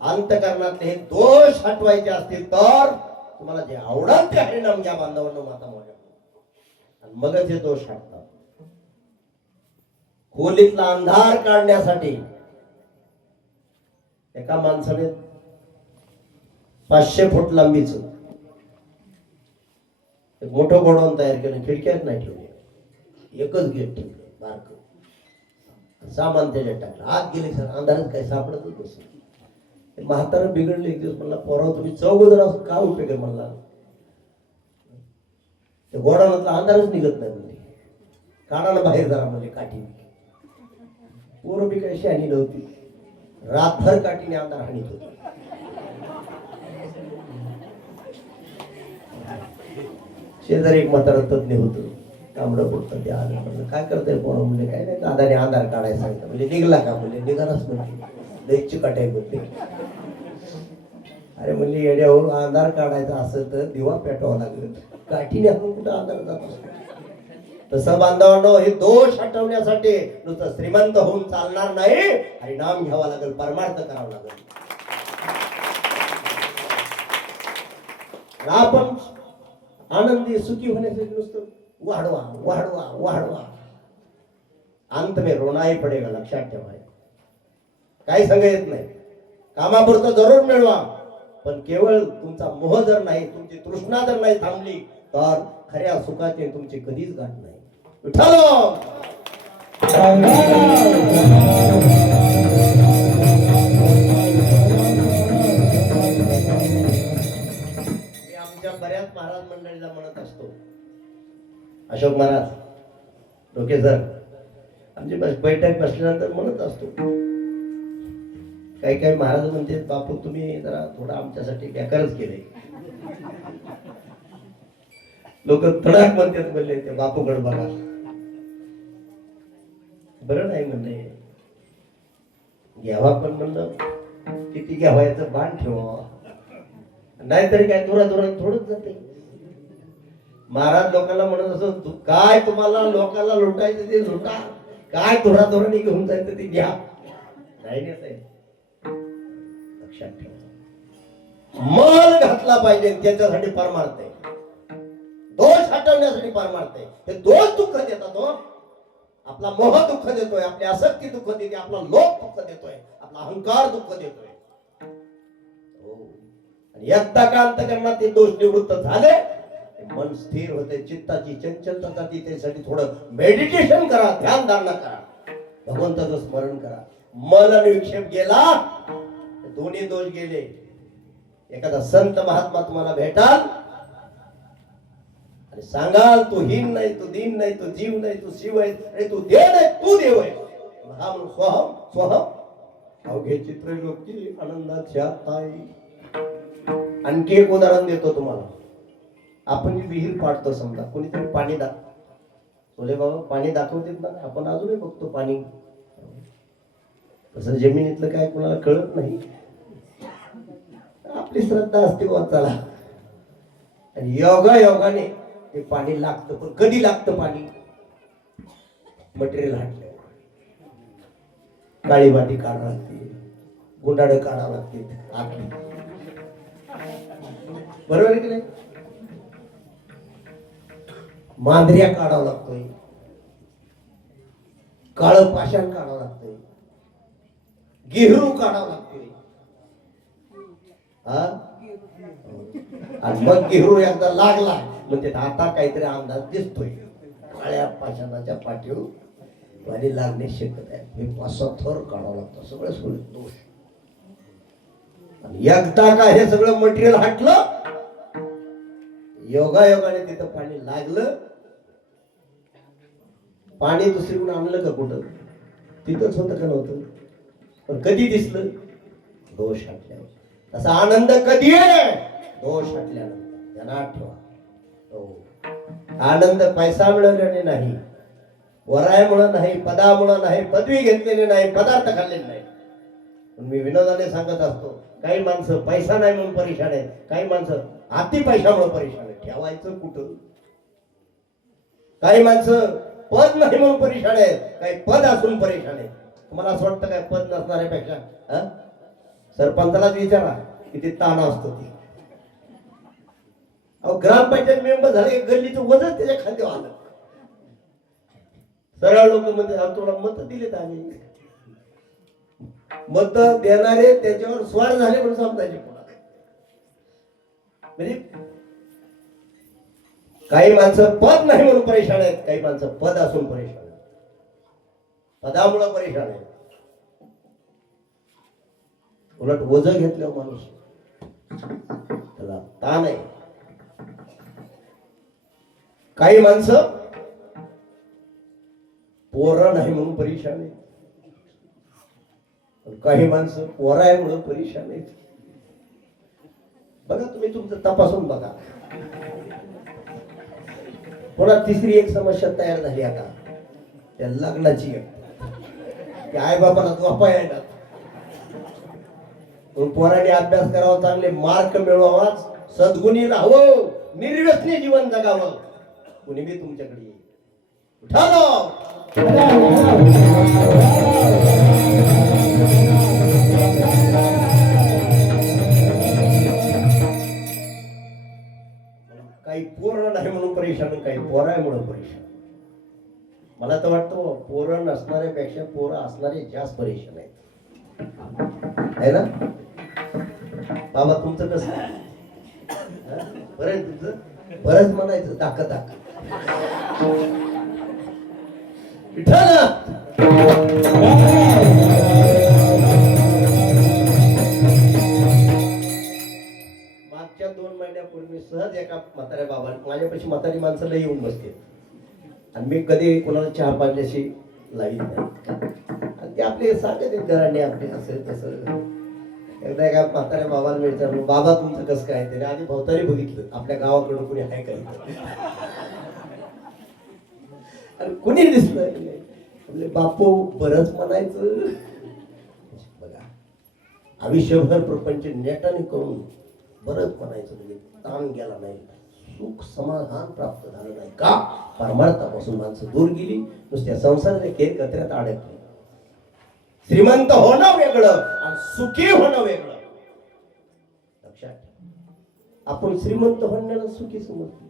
अंतकरणातले हे दोष हटवायचे असतील तर तुम्हाला जे आवडेल ते हरिनाम घ्या बांधवांनो, माता मोठ्या, आणि मगच हे दोष हटतात. खोलीतला अंधार काढण्यासाठी एका माणसाने 500 फूट लांबीचं एक मोठं गोडाऊन तयार केलं. खिडक्यात नाही ठेवले, एकच गेट ठेवलं बारक, सामान त्याच्यात टाकलं. आत गेले सर, अंधारात काही सापडतच नसेल. म्हातारं बिघडलं. एक दिवस म्हणला, पोराव तुम्ही चौघजण असं काय उपयोग आहे म्हणला, ते गोडाऊनातला अंधारच निघत नाही म्हणजे, काढायला बाहेर जरा म्हणजे काठी. पोरं बी काही शहाणी नव्हती, रातभर काठीने अंधार हाणीत होती. शेजारी एक म्हातारा तज्ञ होतं, तांबडं बोलतं. ते आलं, म्हणलं काय करताय पोरं? म्हणजे काय नाही, दादाने अंधार काढायला सांगितलं. म्हणजे निघला का? म्हणजे निघालाच म्हणजे लईची काटाय बोलते. अरे म्हणजे येड्यावर अंधार काढायचा असेल तर दिवा पेटवावा लागेल, काठीने आपण कुठं अंधार जातो. तसं बांधवांनो, हे दोष हटवण्यासाठी नुसतं श्रीमंत होऊन चालणार नाही, हरिनाम घ्यावा लागेल, परमार्थ करावा लागेल. आपण आनंदी सुखी होण्यासाठी नुसतं वाढवा वाढवा वाढवा, अंत में रोना ही पडेगा, लक्षात ठेवा. काही सांगा येत नाही, कामापुरतं जरूर मिळवा, पण केवळ तुमचा मोह जर नाही, तुमची तृष्णा जर नाही थांबली, तर खऱ्या सुखाची तुमची कधीच गाठ नाही. विठ्ठल आमच्या बऱ्याच महाराज मंडळीला म्हणत असतो, अशोक महाराज डोके सर आमची बैठक बसल्यानंतर म्हणत असतो, काही काही महाराज म्हणते, बापू तुम्ही जरा थोडं आमच्यासाठी बेकारच केले. लोक तडाक म्हणतात, बोलले ते बापूकडे बघा. बरं नाही म्हणले, घ्यावा पण म्हणलं किती घ्यावा याचं बाण ठेवा, नाहीतरी काय थोडा थोडंच जाते. महाराज लोकांना म्हणत असो, काय तुम्हाला लोकांना लुटायचं ते लुटा, काय थोडा घेऊन जायचं ते घ्या. नाही नेत आहे, लक्षात ठेवा. मल घातला पाहिजे, त्याच्यासाठी परमार्थ आहे. दोष हटवण्यासाठी परमार्थ आहे. हे दोष दुःख देतात हो. आपला मोह दुःख देतोय, आपली आसक्ती दुःख देते, आपला लोभ दुःख देतोय, आपला अहंकार दुःख देतोय. आणि एकदा का अंतकरणात ते दोष निवृत्त झाले, मन स्थिर होते, चित्ताची चंचलता जाती. त्यासाठी थोडं मेडिटेशन करा, ध्यान धारणा करा, भगवंताचं स्मरण करा. मन आणि विक्षेप गेला, दोन्ही दोष गेले. एखादा संत महात्मा तुम्हाला भेटाल आणि सांगाल, तू हीन नाही, तू दीन नाही, तू जीव नाही, तू शिव आहे, आणि तू देव नाही, तू देव आहे. हा म्हणून स्वहम स्वहम अवघे चित्रलोकी आनंदाच्या ताई. आणखी एक उदाहरण देतो तुम्हाला. आपण जी विहीर पाडतो, समजा कोणीतरी पाणी बोले बाबा पाणी दाखवतात ना, आपण अजूनही बघतो पाणी. तसं जमिनीतलं काय कोणाला कळत नाही, आपली श्रद्धा असते बाबा चला. आणि योगाने ते पाणी लागतं. पण कधी लागतं पाणी? मटेरियल हटलं, काळी माती काढावं लागते, गुंडाळ काढावं लागते, बरोबर आहे की नाही? मांजऱ्या काढावं लागतोय, काळं पाषाण काढावं लागतंय, गिहरू काढावं लागतोय. आणि मग गिहरू एकदा लागला म्हणजे आता काहीतरी अंदाज दिसतोय, काळ्या पाषाणाच्या पाठीवर पाणी लागणे शक्यता आहे. हे 5-6 थर काढावं लागतं, सगळं सोडून दोष. आणि एकदा का हे सगळं मटेरियल हटलं, योगाने तिथं पाणी लागलं. पाणी दुसरीकडून आणलं का कुठं? तिथंच होतं का नव्हतं? पण कधी दिसलं? दोष हटल्यावर. तसा आनंद कधी आहे? दोष हटल्यानंतर. ध्यानात ठेवा. आनंद पैसा मिळवल्याने नाही, वरायामुळे नाही, पदामुळे नाही, पदवी घेतलेली नाही, पदार्थ खाल्लेले नाही. मी विनोदाने सांगत असतो, काही माणसं पैसा नाही म्हणून परेशान आहेत, काही माणसं अति पैशामुळे परेशान आहेत. ठेवायचं कुठं? काही माणसं पद नाही म्हणून परेशान आहेत, काही पद असून परेशान आहेत. तुम्हाला असं वाटतं काय पद नसणाऱ्यापेक्षा? सरपंचालाच विचारा किती ताण असतो ती. अहो ग्रामपंचायत मेंबर झाले, गल्लीचं वजन त्याच्या खांद्यावर आलं. सरळ लोक म्हणजे तुला मत दिलेत आम्ही, मत देणारे त्याच्यावर स्वार झाले म्हणून समजायचे. म्हणजे काही माणसं पद नाही म्हणून परेशान आहेत, काही माणसं पद असून परेशान आहेत, पदामुळे परेशान आहेत. उलट वज घेतल्यावर माणूस त्याला ताण आहे. काही माणसं पोरं नाही म्हणून परेशान आहेत, काही माणसं पोरामुळे परेशान आहेत. बघा तुम्ही तुमचं तपासून बघा. पुन्हा तिसरी एक समस्या तयार झाली आता, त्या लग्नाची. आई बापाला झोपा येणार, पोराने अभ्यास करावा, चांगले मार्क मिळवावा, सद्गुणी राहावं, निर्व्यसनी जीवन जगावं. कुणी बी तुमच्याकडे येईल. विठाला काही पोरं नाही म्हणून परेशान, काही पोरं आहे म्हणून परेशान. मला तर वाटतं पोरं नसणाऱ्यापेक्षा पोरं असणारे जास्त परेशान आहेत, है ना बाबा? तुमचं कसं बरं आहे? तुमचं बरंच म्हणायचं दाखत विठाला. मागच्या 2 महिन्यापूर्वी सहज एका म्हाताऱ्या बाबा, माझ्यापाशी म्हातारी माणसं लई येऊन बसते आणि मी कधी कोणाला चहा पाजल्याशी लाईत नाही आणि ते आपले सांगते घराने आपले असं तसं. एकदा एका म्हाताऱ्या बाबाला मी विचारलो, बाबा तुमचं कसं काय? त्याने आधी भोवताली बघितलं आपल्या गावाकडून कुणी आहे काही आणि कुणी दिसलं आपले बापू बरंच म्हणायचं. बघा आयुष्यभर प्रपंच नेटाने करून बरंच म्हणायचं म्हणजे ताण गेला नाही, सुख समाधान प्राप्त झालं नाही का? परमार्थापासून माणसं दूर गेली, नुसत्या संसाराच्या खेळ कचऱ्यात अडकली. श्रीमंत होणं वेगळं आणि सुखी होणं वेगळं. लक्षात ठेवा, आपण श्रीमंत होण्याला सुखी समजतो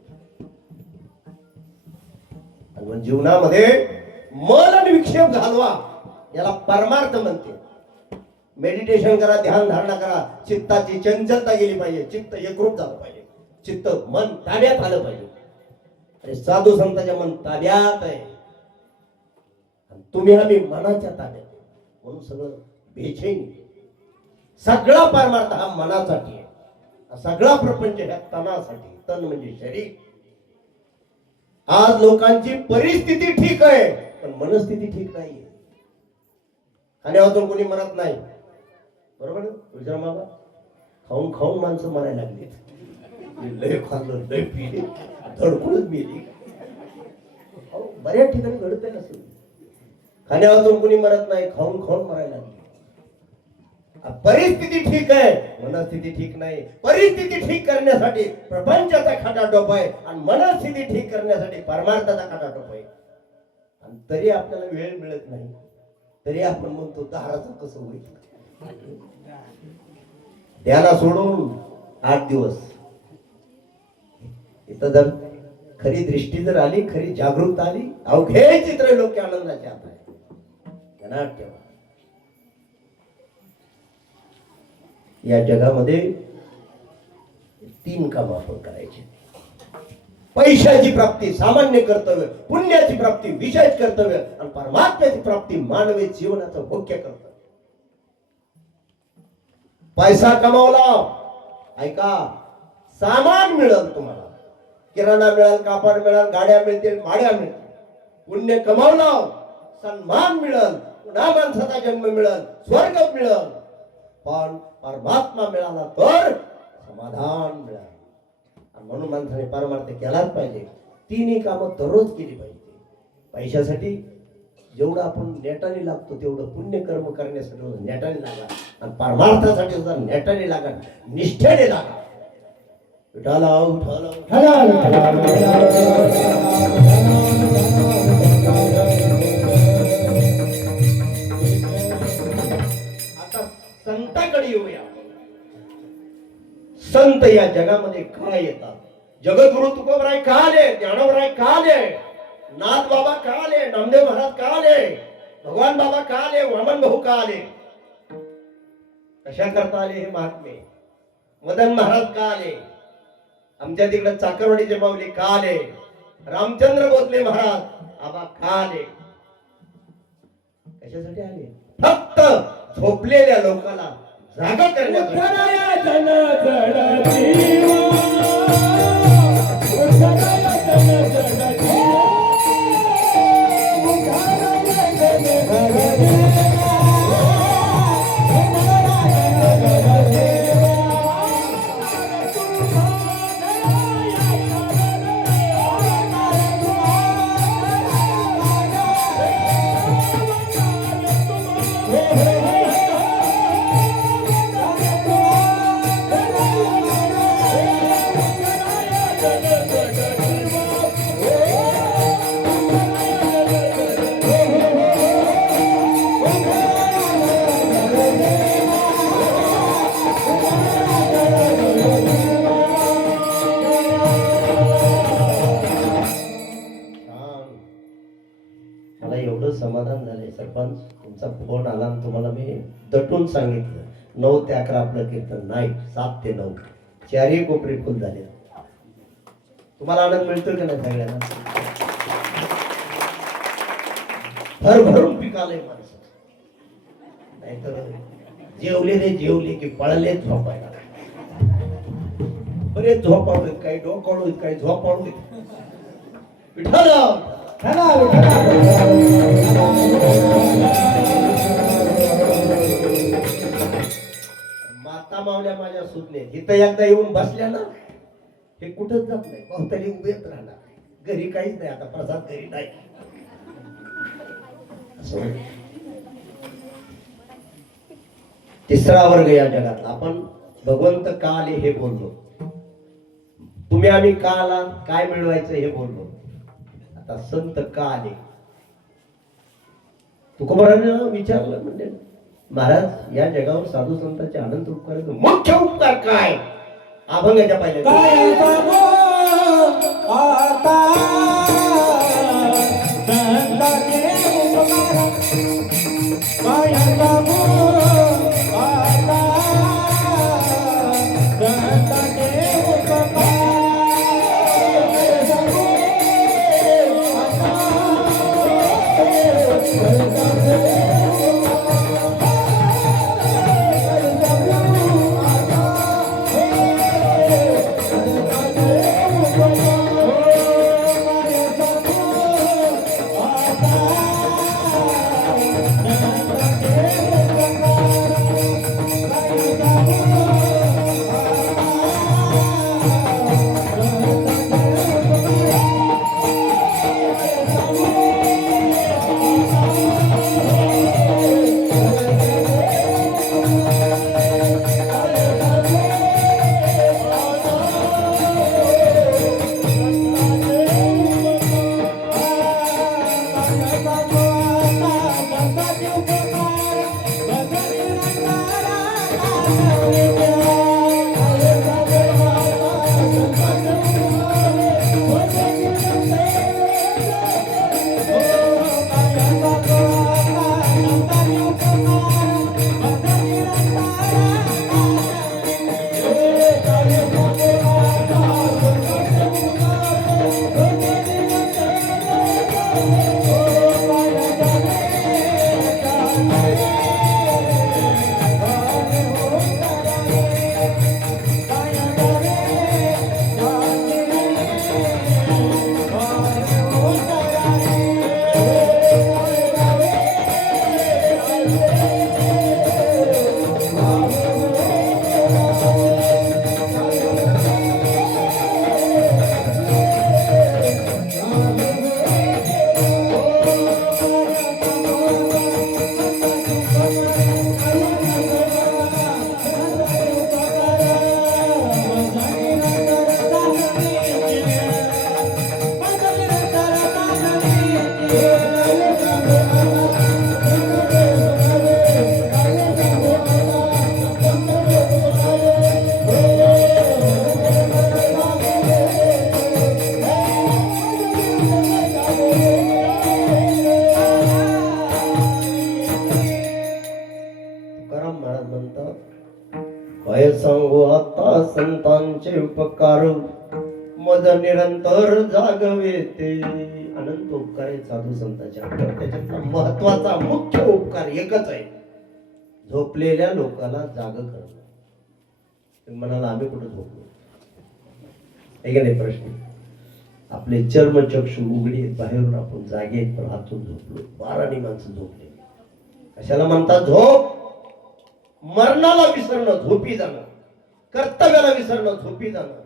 आणि मग जीवनामध्ये मन आणि विक्षेप घालवा याला परमार्थ म्हणते. मेडिटेशन करा, ध्यान धारणा करा, चित्ताची चंचलता गेली पाहिजे, चित्त एकरूप झालं पाहिजे, चित्त मन ताब्यात आलं पाहिजे. अरे साधू संतांच्या मन ताब्यात आहे, तुम्ही आम्ही मनाच्या ताब्यात, म्हणून सगळं बेचैन. सगळा परमार्थ हा मनासाठी आहे, सगळा प्रपंच ह्या तनासाठी. तन म्हणजे शरीर. आज लोकांची परिस्थिती ठीक आहे पण मनस्थिती ठीक नाहीये. खाण्यावाचून कोणी मरत नाही, बरोबर तुझ्या बाबा? खाऊन खाऊन माणसं मरायला लागली. लय खाल्लं, लय पिले, धडकूनच मेली. बऱ्याच ठिकाणी घडतंय असं. खाण्यावाचून कोणी मरत नाही, खाऊन खाऊन मरायला लागली. परिस्थिती ठीक आहे, मनस्थिती ठीक नाही. परिस्थिती ठीक करण्यासाठी प्रपंचाचा खटाटोप आहे आणि मनस्थिती ठीक करण्यासाठी परमार्थाचा खटाटोप आहे. आणि तरी आपल्याला वेळ मिळत नाही, तरी आपण म्हणतो दाराचं कसं होईल. त्याला सोडून 8 दिवस इथं जर खरी दृष्टी जर आली, खरी जागरूकता आली, अवघे चित्र लोक आनंदाचे आता आहे. ध्यानात ठेवा, या जगामध्ये 3 काम आपण करायचे. पैशाची प्राप्ती सामान्य कर्तव्य, पुण्याची प्राप्ती विशेष कर्तव्य आणि परमात्म्याची प्राप्ती मानवी जीवनाचं मुख्य कर्तव्य. पैसा कमावला, ऐका, सामान मिळेल तुम्हाला, किराणा मिळेल, कापड मिळेल, गाड्या मिळतील, माड्या मिळतील. पुण्य कमावलं, सन्मान मिळेल, पुन्हा माणसाचा जन्म मिळेल, स्वर्ग मिळेल. पण परमात्मा मिळाला तर समाधान मिळालं. म्हणून माणसाने परमार्थ केलाच पाहिजे. 3 कामं दररोज केली पाहिजे. पैशासाठी जेवढं आपण नेटाने लागतो तेवढं पुण्य कर्म करण्यासाठी नेटाने लागा आणि परमार्थासाठी सुद्धा नेटाने लागा, निष्ठेने लागा. विठाला उठाला आता संताकडे येऊया. संत या जगामध्ये काय येतात? जगद्गुरु तुकोबराय का आले? ज्ञानोबराय का आले? नाथ बाबा का आले? नामदेव महाराज का आले? भगवान बाबा का आले? वामन भाऊ का आले? कशा करता आले हे महात्मे? मदन महाराज का आले? आमच्या तिकडे चाकरवाडीचे माऊली का आले? रामचंद्र भोसले महाराज आबा का आले? कशासाठी आले? फक्त झोपलेल्या लोकांना जागा करण्यासाठी. तुमचा फोन आला आणि तुम्हाला मी दटून सांगितलं 9 ते 11 आपलं कीर्तन नाही, 7 ते 9 चारही कोपरे फुल झाले. तुम्हाला आनंद मिळतोय का नाही सगळ्यांना? भरभरून पिकालय माणसं, नाहीतर जेवले रे जेवले की पळले झोपायला. बरेच झोपावलेत, काही डोकावलेत, काही झोपावलेत. विठ्ठल माता मावल्या माझ्या सुटले इथं एकदा येऊन बसल्या ना, हे कुठंच जात नाही, बहुतरी उभेच राहणार. घरी काहीच नाही, आता प्रसाद घरी नाही. तिसरा वर्ग या जगातला. आपण भगवंत का आले हे बोललो, तुम्ही आम्ही का आला, काय मिळवायचं हे बोललो. आता संत का आले? तुकोबारानं विचारलं, म्हणजे महाराज या जगावर साधू संतांचे अनंत उपकार, मुख्य उपकार काय? अभंगाच्या पाहिजे काय सांगू आता संतांचे उपकार, काय सांगू आता संतांचे उपकार. काय सांगू आता संतांचे उपकार, मज निरंतर जागवे ते. अनंत उपकार आहे साधू संतांचे. त्याच्यातला महत्वाचा मुख्य उपकार एकच आहे, झोपलेल्या लोकांना जाग करणं. तुम्ही म्हणाला आम्ही कुठं झोपलो? आहे नाही प्रश्न? आपले चर्मचक्षु उघडी आहेत, बाहेरून आपण जागे आहेत, पण हातून झोपलो. 12 माणसं झोपले. कशाला म्हणतात झोप? मरणाला विसरणं झोपी जाणं, कर्तव्याला विसरणं झोपी जाणं,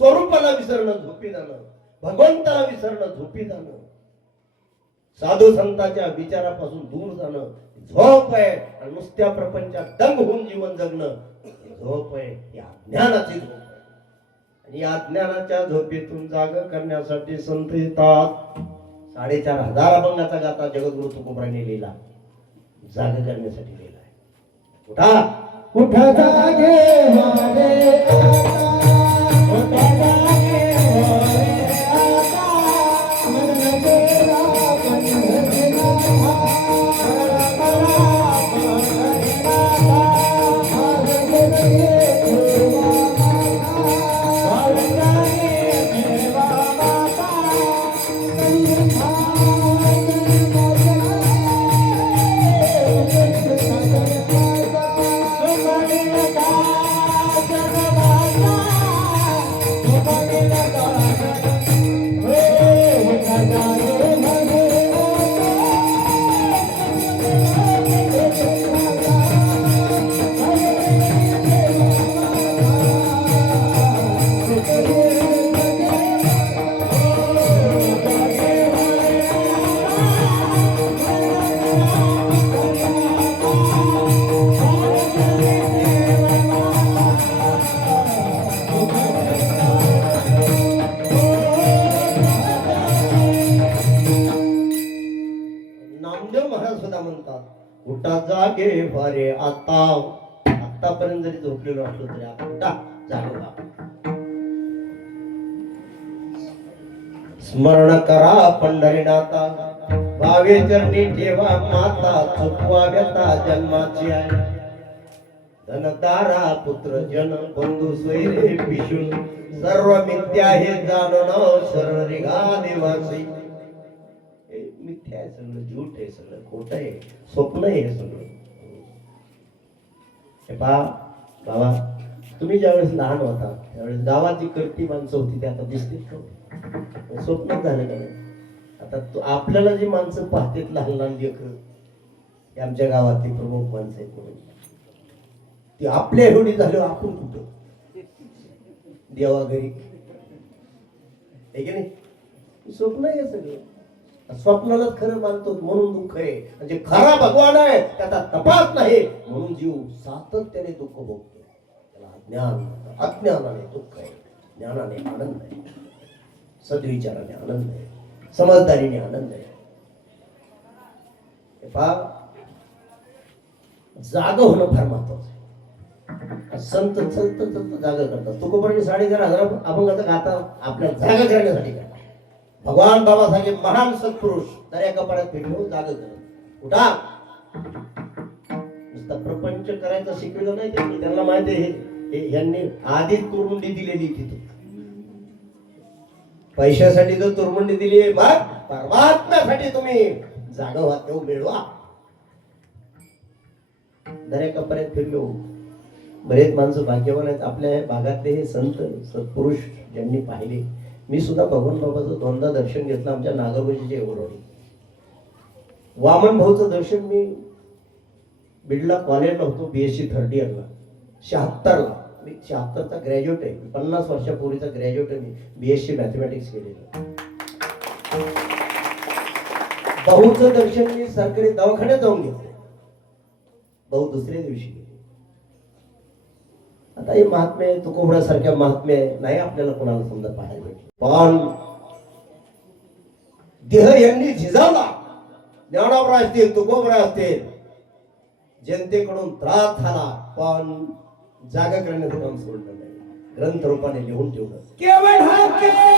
स्वरूपाला विसरणं झोपी जाणं, भगवंताला विसरणं झोपी जाणं, साधू संतांच्या विचारापासून दूर जाणं झोप आहे. आणि नुसत्या प्रपंचात दंग होऊन जीवन जगणं झोप आहे. या ज्ञानाची झोप आहे. आणि या ज्ञानाच्या झोपेतून जाग करण्यासाठी संत येतात. 4,500 अभंगाचा गाथा जगद्गुरु तुकोबारांनी लिहिला, जाग करण्यासाठी लिहिला. उठा उठा जागे वारे आता, उठा जागे वारे आता, मन तेरा पंढरीनाथा, आहे आतापर्यंत जरी झोपलेलो असलो तरी आपण उठा, जागो व्हा. स्मरण करा पंढरीनाथा, भावे चरणी ठेवा माता, चुकवा व्यथा जन्माची आहे. धनदारा पुत्र जन बंधू स्वैरे पिशून, सर्व मिथ्या हे जाणून शरण रिघा देवासी. हे मिथ्या आहे सगळं, झूठ आहे सगळं, खोट आहे, स्वप्न आहे हे सगळं. हे पहा बाबा, तुम्ही ज्यावेळेस लहान होता त्यावेळेस गावात जी करती माणसं होती ते आता दिसतील का? स्वप्नच झालं का नाही? आता आपल्याला जी माणसं पाहतात लहान लहान लेकरं, हे आमच्या गावातली प्रमुख माणसं आहेत म्हणून, ती आपल्या एवढी झाल्यावर आपण कुठं देवा घरी, हे की नाही? स्वप्न आहे सगळं, स्वप्नालाच खरं मानतो म्हणून दुःख आहे. म्हणजे खरा भगवान आहे त्याचा तपास नाही म्हणून जीव सातत्याने दुःख भोगतो. त्याला अज्ञान, अज्ञानाने दुःख आहे, ज्ञानाने आनंद आहे, सद्विचाराने आनंद आहे, समजदारीने आनंद आहे. पहा, जाग होणं फार महत्वाचं आहे. संत संत संत जागा करतात. तुकोबरांनी 11,500 अभंगाचा गाथा आपल्या जागा करण्यासाठी करतात. भगवान बाबासाहेब महान सत्पुरुष दर्या कपाळात भेटलो जागा करत उठा. नुसता प्रपंच करायचं शिकवलं नाही त्यांनी, त्यांना माहिती आहे यांनी आधीच तुरमुंडी दिलेली तिथे. पैशासाठी जर तुरमुंडी दिली मग परमात्म्यासाठी तुम्ही जागा व्हा, तेव्हा मिळवा. दर्या कपाळात फिरलो. बरेच माणसं भाग्यवान आहेत आपल्या भागातले हे संत सत्पुरुष ज्यांनी पाहिले. मी सुद्धा भगवान बाबाचं 2दा दर्शन घेतलं आमच्या नागरगोशीच्या एवढी. वामन भाऊचं दर्शन मी बिडला कॉलेजला होतो, BSc 3rd इयरला 76ला. मी 76चा ग्रॅज्युएट आहे, 50 वर्षापूर्वीचा ग्रॅज्युएट आहे. मी BSc मॅथमॅटिक्स केलेलं. भाऊचं दर्शन मी सरकारी दवाखान्यात जाऊन घेतलं. भाऊ दुसऱ्या दिवशी गेले. आता हे महात्मे तुकोबरासारख्या महात्मे नाही आपल्याला कोणाला समजा पाहायला भेटले. पण देह यांनी झिजावला. ज्ञानोबा असतील, तुकोबरा असतील, जनतेकडून त्रास झाला पण जागा करण्याचं काम सोडलं नाही. ग्रंथ रूपाने लिहून ठेवलं. केवळ हा केला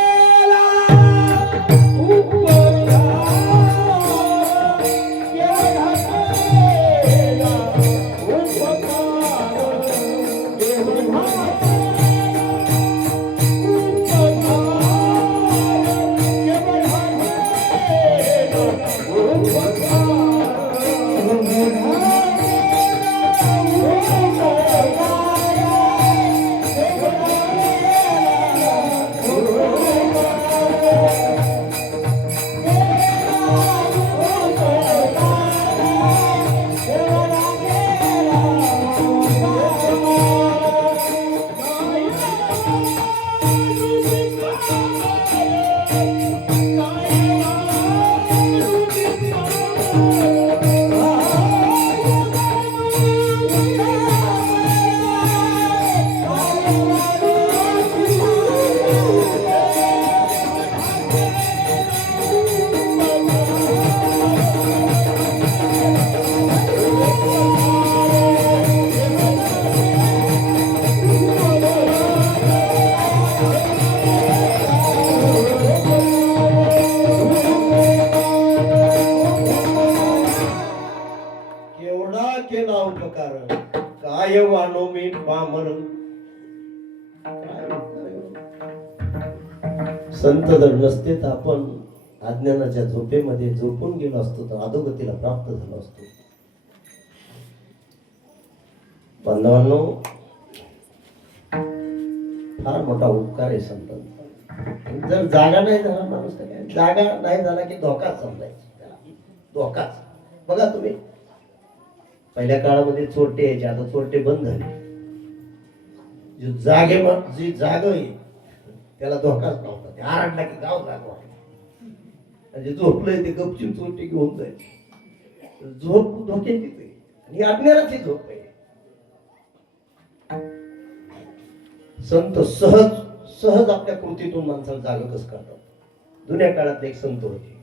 काय वानो मी पामर. संत जर नसते तर आपण अज्ञानाच्या झोपेमध्ये झोपून गेलो असतो तर अधोगतीला प्राप्त झालो असतो. बांधवांनो, फार मोठा उपकार आहे संतांचा. जर जागा नाही झाला माणूस तर काय, जागा नाही झाला की धोकाच समजायचा, धोकाच. बघा तुम्ही, पहिल्या काळामध्ये चोरटे यायचे, आता चोरटे बंद झाले. जी जाग आहे त्याला धोकाच नव्हता. ते आरडला की गाव जागवा. म्हणजे झोपलंय ते गपचूप चोरटे घेऊन जायचे. झोप धोक्याचीच आहे आणि अज्ञानाची झोप आहे. संत सहज सहज आपल्या कृतीतून माणसाला जाग कसं करतात. जुन्या काळात एक संत होते.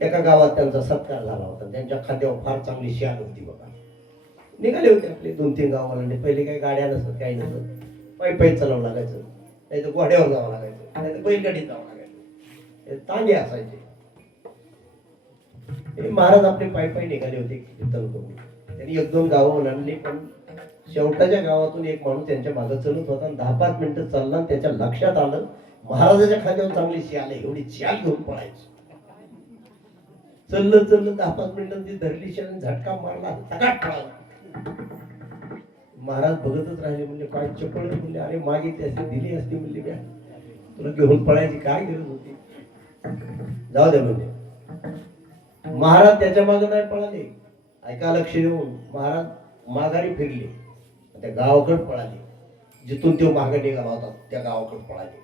एका गावात त्यांचा सत्कार झाला होता. त्यांच्या खात्यावर फार चांगली शाल होती बघा. निघाले होते आपले 2-3 गावाला. पहिले काही गाड्या नसत, काही नसत, पायी चालावं लागायचं, नाही तर घोड्यावर जावं लागायचं, नाही तर बैलगाडीत जावं लागायचं. तांगे असायचे. हे महाराज आपले पायी निघाले होते कीर्तन करून. त्यांनी 1-2 गावं ओलांडली, पण शेवटाच्या गावातून एक माणूस त्यांच्या मागे चलत होता. 10-5 मिनिटं चालला आणि त्याच्या लक्षात आलं महाराजाच्या खांद्यावर चांगली शाल आहे, एवढी शाल घेऊन पळायची. चाललं 10-5 मिनिटं ती धरली शाल, झटका मारला, तगाट पळाला. महाराज बघतच राहिले. म्हणले काय चपळ आहे? म्हणले अरे मागितली असती, दिली असती. म्हणले काय तुला घेऊन पळायची काय गरज होती? जाऊ दे म्हणजे. महाराज त्याच्या मागे नाही पळाले. ऐका लक्ष देऊन. महाराज माघारी फिरले, त्या गावाकडे पळाले, जिथून तो मागे निघाला होता त्या गावाकडे पळाले.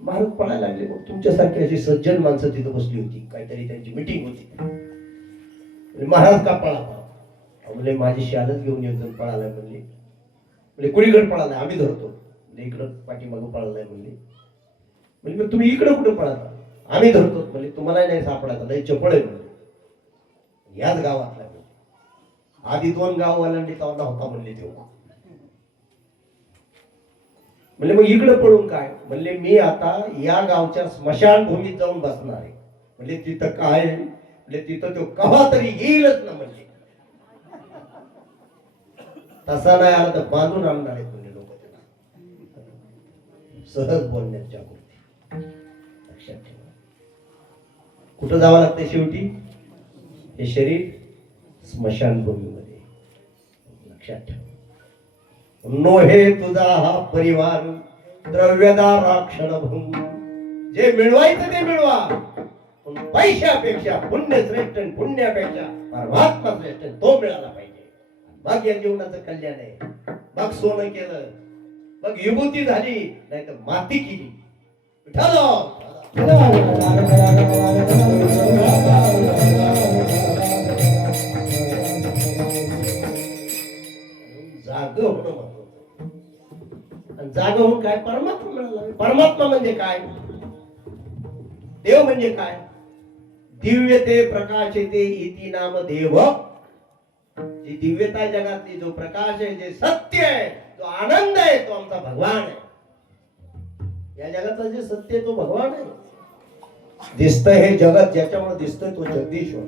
महाराज पळायला लागले. मग तुमच्यासारखी अशी सज्जन माणसं तिथं बसली होती, काहीतरी त्यांची मिटिंग होती. महाराज का पळा? म्हणले माझी शालच घेऊन येऊन पळालाय. म्हणले कुणीकडे पळालाय? आम्ही धरतो. म्हणजे इकडं पाठीमागं पळालाय. म्हणजे मग तुम्ही इकडं कुठं पळाला? आम्ही धरतो. म्हणजे तुम्हाला नाही सापडायचा, लय चपळ आहे. म्हणजे याच गावातला. आधी 2 गाव ओलांडली तेव्हा होता म्हणले तेव्हा. म्हणले मग इकडं पळून काय? म्हणले मी आता या गावच्या स्मशानभूमीत जाऊन बसणार आहे. म्हणजे तिथं काय? म्हणजे तिथं तो कवा तरी येईलच ना. म्हणजे तसा नाही आला तर बांधून आणणार आहेत म्हणजे लोक त्याला. सहज बोलण्यात जागृती. लक्षात ठेवा. कुठं जावं लागतं शेवटी? हे शरीर स्मशानभूमीमध्ये. लक्षात ठेवा. नोहे तुझा हा परिवार द्रव्यदार क्षणभंग. जे मिळवायचं ते मिळवा, पण पैशापेक्षा पुण्य श्रेष्ठ, पुण्यापेक्षा परमात्मा श्रेष्ठ, तो मिळाला पाहिजे. मग या जीवनाचं कल्याण आहे. मग सोनं केलं, मग विभूती झाली, नाही तर माती केली. जाग होणं महत्वाचं. जाग होऊन काय? परमात्मा मिळाला. परमात्मा म्हणजे काय? देव म्हणजे काय? दिव्यते प्रकाशते इति नाम देव. जी दिव्यता आहे जगातली, जो प्रकाश आहे, जे सत्य आहे, जो आनंद आहे, तो आमचा भगवान आहे. या जगातलं जे सत्य आहे तो भगवान आहे. दिसतंय हे जगत, ज्याच्यामुळे दिसतोय तो जगदीश्वर.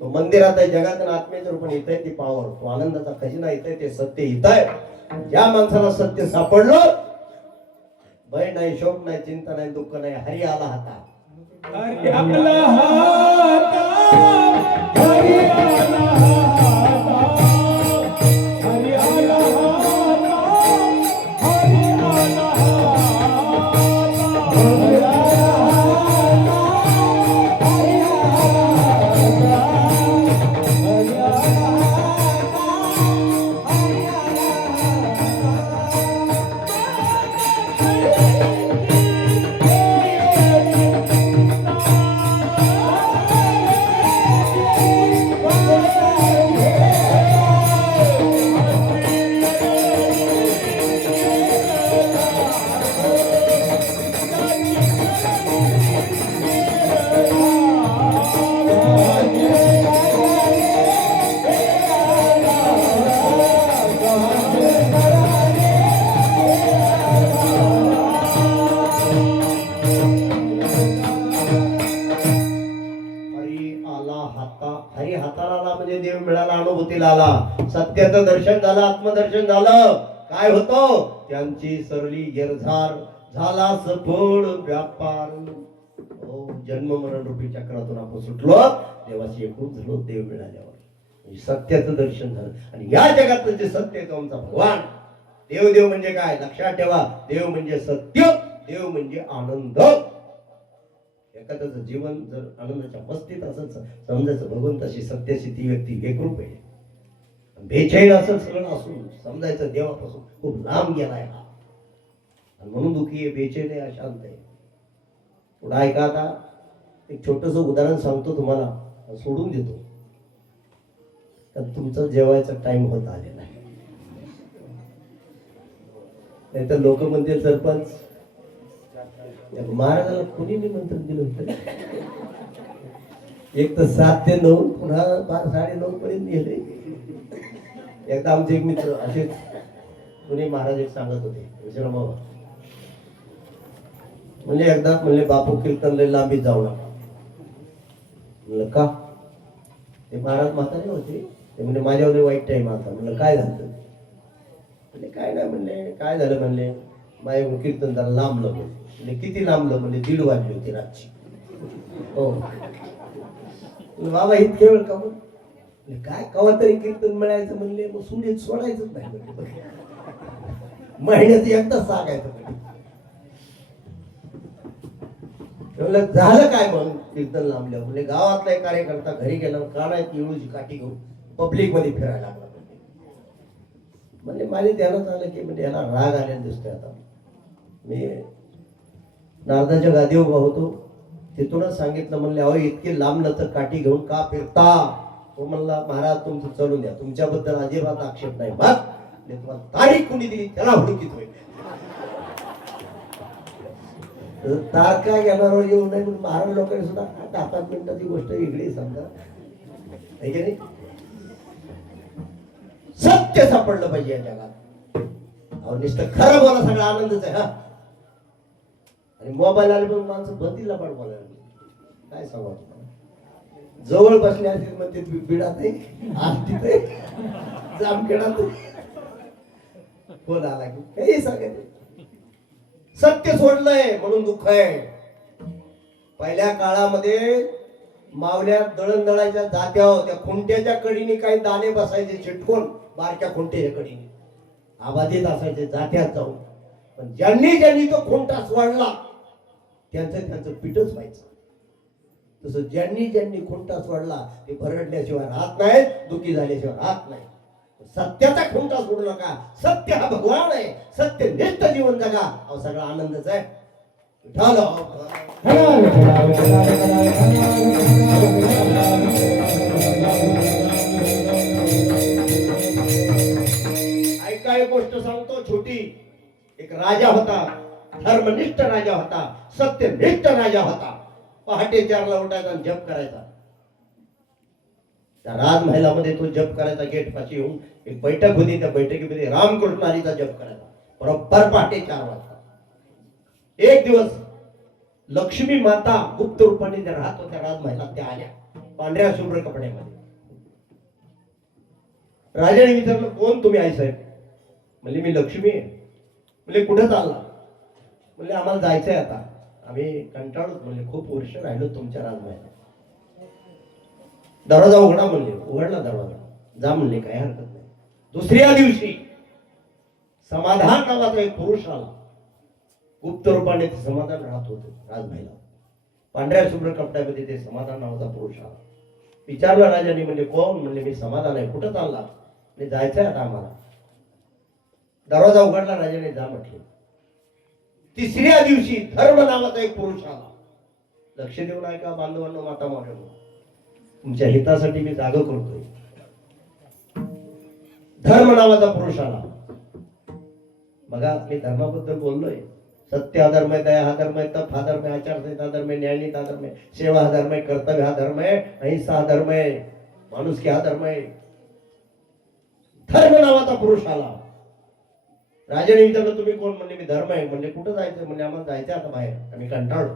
तो मंदिरात आहे, जगात आत्म्याच्या रूपाने येत आहे ती पावर, तो आनंदाचा खजिना येत आहे, ते सत्य येत आहे. ज्या माणसाला सत्य सापडलं, भय नाही, शोक नाही, चिंता नाही, दुःख नाही. हरी आला हाता. हरी आला हाता, हरी आला हाता, हरी आला हाता, हरी आला हाता, हरी आला हाता, हरी आला हाता, हरी आला हरी हाताला आला म्हणजे देव मिळाला, अनुभूतीला आला, सत्याचं दर्शन झालं, आत्मदर्शन झालं. काय होतं? त्यांची सरली गिरझार झाला सफळ व्यापार. हो, जन्म मरण रूपी चक्रातून आपण सुटलो, देवाशी एकरूप झालो देव मिळाल्यावर. सत्याचं दर्शन झालं. आणि या जगातलं जे सत्य आहे तो आमचा भगवान. देव देव म्हणजे काय? लक्षात ठेवा. देव म्हणजे सत्य, देव म्हणजे आनंद. एखाद्याचं जीवन जर आनंदाच्या मस्तीत असं समजायचं, भगवंताशी सत्याशी ती व्यक्ती एकरूप आहे. बेचैन असं सगळं असून समजायचं देवापासून खूप लांब गेलाय हा, आणि म्हणून दुःखी आहे, बेचैन आहे, अशांत आहे. पुढे ऐका. आता एक छोटस उदाहरण सांगतो तुम्हाला, सोडून देतो, तर तुमचा जेवायचा टाइम होत आलेला आहे. नाही तर लोक म्हणतील सरपंच महाराजाला कोणी निमंत्रण दिलं होतं? एक तर 7 ते 9 पुन्हा 9:30 पर्यंत गेले. एकदा आमचे एक मित्र असेच पुणे महाराज एक सांगत होते विश्राम बाबा म्हणजे एकदा म्हणले बापू कीर्तन लय लांबी जाऊ नका. म्हणलं का? ते महाराज म्हातारे होते. ते म्हणजे माझ्यावर वाईट टाइम आता. म्हणलं काय झालं? म्हणजे काय नाही म्हणले. काय झालं म्हणले माझ्या कीर्तन जरा लांबलं म्हणजे किती लांबलं म्हणजे 1:30 वाजली होती रातची. हो बाबा इतके वेळ का म्हणले काय कवा तरी कीर्तन मिळायचं म्हणले मग सुडीत सोडायचंच नाही म्हणले. महिन्यात एकदा सांगायचं म्हणलं झालं काय मग कीर्तन लांबलं म्हणजे गावातला एक कार्यकर्ता घरी गेल्यावर काढायची इळूची काठी घेऊन पब्लिक मध्ये फिरायला लागला. म्हणजे माझ्या ध्यानात आलं की म्हणजे याला राग आलेला दिसतोय. आता मी नारदाच्या गादीवर होतो तिथूनच सांगितलं म्हणले अहो इतकी लांब तर काठी घेऊन का फिरता? तो म्हणला महाराज तुमचं चलून द्या तुमच्याबद्दल अजिबात आक्षेप नाही बघ तुम्हाला तारीख कुणी दिली त्याला हुडकीत होईल. तारखा घेणार येऊ नये म्हणून महाराज लोकांनी सुद्धा 5 मिनिटाची गोष्ट वेगळी समजा आहे की नाही. सत्य सापडलं पाहिजे या जगात. अहो नुसतं खरं बोला सगळा आनंदच आहे. हा आणि मोबाईल आले पण माणसं बंदीला पण बोलायला काय सांगा तुम्हाला. जवळ बसले असतील मग ते बिडात आज तिथे जामखेडात फोन आला की काही सांगायचं. सत्य सोडलंय म्हणून दुःख आहे. पहिल्या काळामध्ये मावल्या दळण दळायच्या जात्या होत्या. खुंट्याच्या कडीने काही दाणे बसायचे चिटकून बारक्या खुंट्याच्या कडीने आबादीत असायचे जात्यात जाऊन. पण ज्यांनी ज्यांनी तो खुंटा सोडला त्यांचं पीठच व्हायचं. तसं ज्यांनी ज्यांनी खुंटा सोडला ते भरडल्याशिवाय राहत नाहीत दुखी झाल्याशिवाय राहत नाही. सत्याचा खुंटा सोडू नका. सत्य हा भगवान आहे. सत्य निष्ठ जीवन जगा. अहो सगळा आनंदच आहे. ऐका एक गोष्ट सांगतो छोटी. एक राजा होता. धर्मनिष्ठ राजा होता. सत्यनिष्ठ राजा होता. पहाटे 4ला उठायचा आणि जप करायचा. त्या राजमहालामध्ये तो जप करायचा. गेट पाशी येऊन एक बैठक होती. त्या बैठकीमध्ये रामकृष्ण हरीचा जप करायचा बरोबर पहाटे 4 वाजता. एक दिवस लक्ष्मी माता गुप्त रूपाने त्या राहत होत्या राजमहालात. त्या आल्या पांढऱ्या शुभ्र कपड्यामध्ये. राजाने विचारलं कोण तुम्ही आई साहेब? म्हणजे मी लक्ष्मी आहे. म्हणजे कुठे चालला? म्हणजे आम्हाला जायचंय आता. आम्ही कंटाळूच म्हणजे खूप वर्ष राहिलो तुमच्या राजमहालात. दरवाजा उघडा म्हणले. उघडला दरवाजा. जा म्हणले काही हरकत नाही. दुसऱ्या दिवशी समाधान नावाचा एक पुरुष आला. गुप्त रूपाने ते समाधान राहत होते राजमहालात. पांढऱ्या शुभ्र कपड्यामध्ये ते समाधान नावाचा पुरुष आला. विचारलं राजाने म्हणजे कोण? म्हणले मी समाधान आहे. कुठं चालला? म्हणजे जायचंय आता आम्हाला. दरवाजा उघडला. राजाने जा म्हटले. तिसऱ्या दिवशी धर्म नावाचा एक पुरुष आला. लक्ष देऊन ऐका बांधवांनो माता मावळ्यांनो. तुमच्या हितासाठी मी जाग करतोय. धर्म नावाचा पुरुष आला. बघा मी धर्माबद्दल बोललोय. सत्य हा धर्म आहे. दया हा धर्म आहे. तप हा धर्म आहे. आचारसंहिता हा धर्म आहे. न्यायनीती हा धर्म आहे. सेवा हा धर्म आहे. कर्तव्य हा धर्म आहे. अहिंसा हा धर्म आहे. माणुसकी हा धर्म आहे. धर्म नावाचा पुरुष आला. राजाने विचारलं तुम्ही कोण? म्हणले मी धर्म आहे. म्हणजे कुठं जायचं? म्हणजे आम्हाला जायचं आता बाहेर. आम्ही कंटाळलो.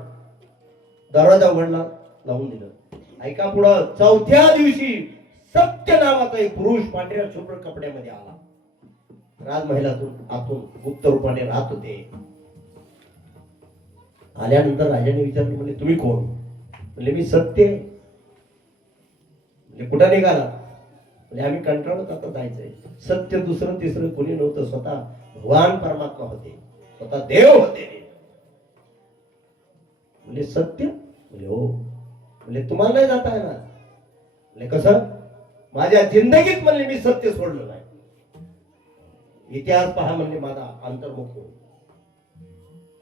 दरवाजा उघडला. लावून दिलं. ऐका पुढं. चौथ्या दिवशी सत्य नावाचा एक पुरुष पांढऱ्या शुभ्र कपड्यामध्ये आला. राजमहालातून आतून गुप्त रूपाने राहत होते. आल्यानंतर राजाने विचारलं म्हणजे तुम्ही कोण? म्हणजे मी सत्य. म्हणजे कुठं निघाला? म्हणजे आम्ही कंटाळत आता जायचंय. सत्य दुसरं तिसरं कोणी नव्हतं. स्वतः भगवान परमात्मा होते. स्वतः देव होते. म्हणजे सत्य? म्हणजे हो. म्हणजे तुम्हाला नाही जाता येणार? म्हणजे कसं? माझ्या जिंदगीत म्हणले मी सत्य सोडलं नाही. इतिहास पहा म्हणले माझा अंतर्मुख होऊन.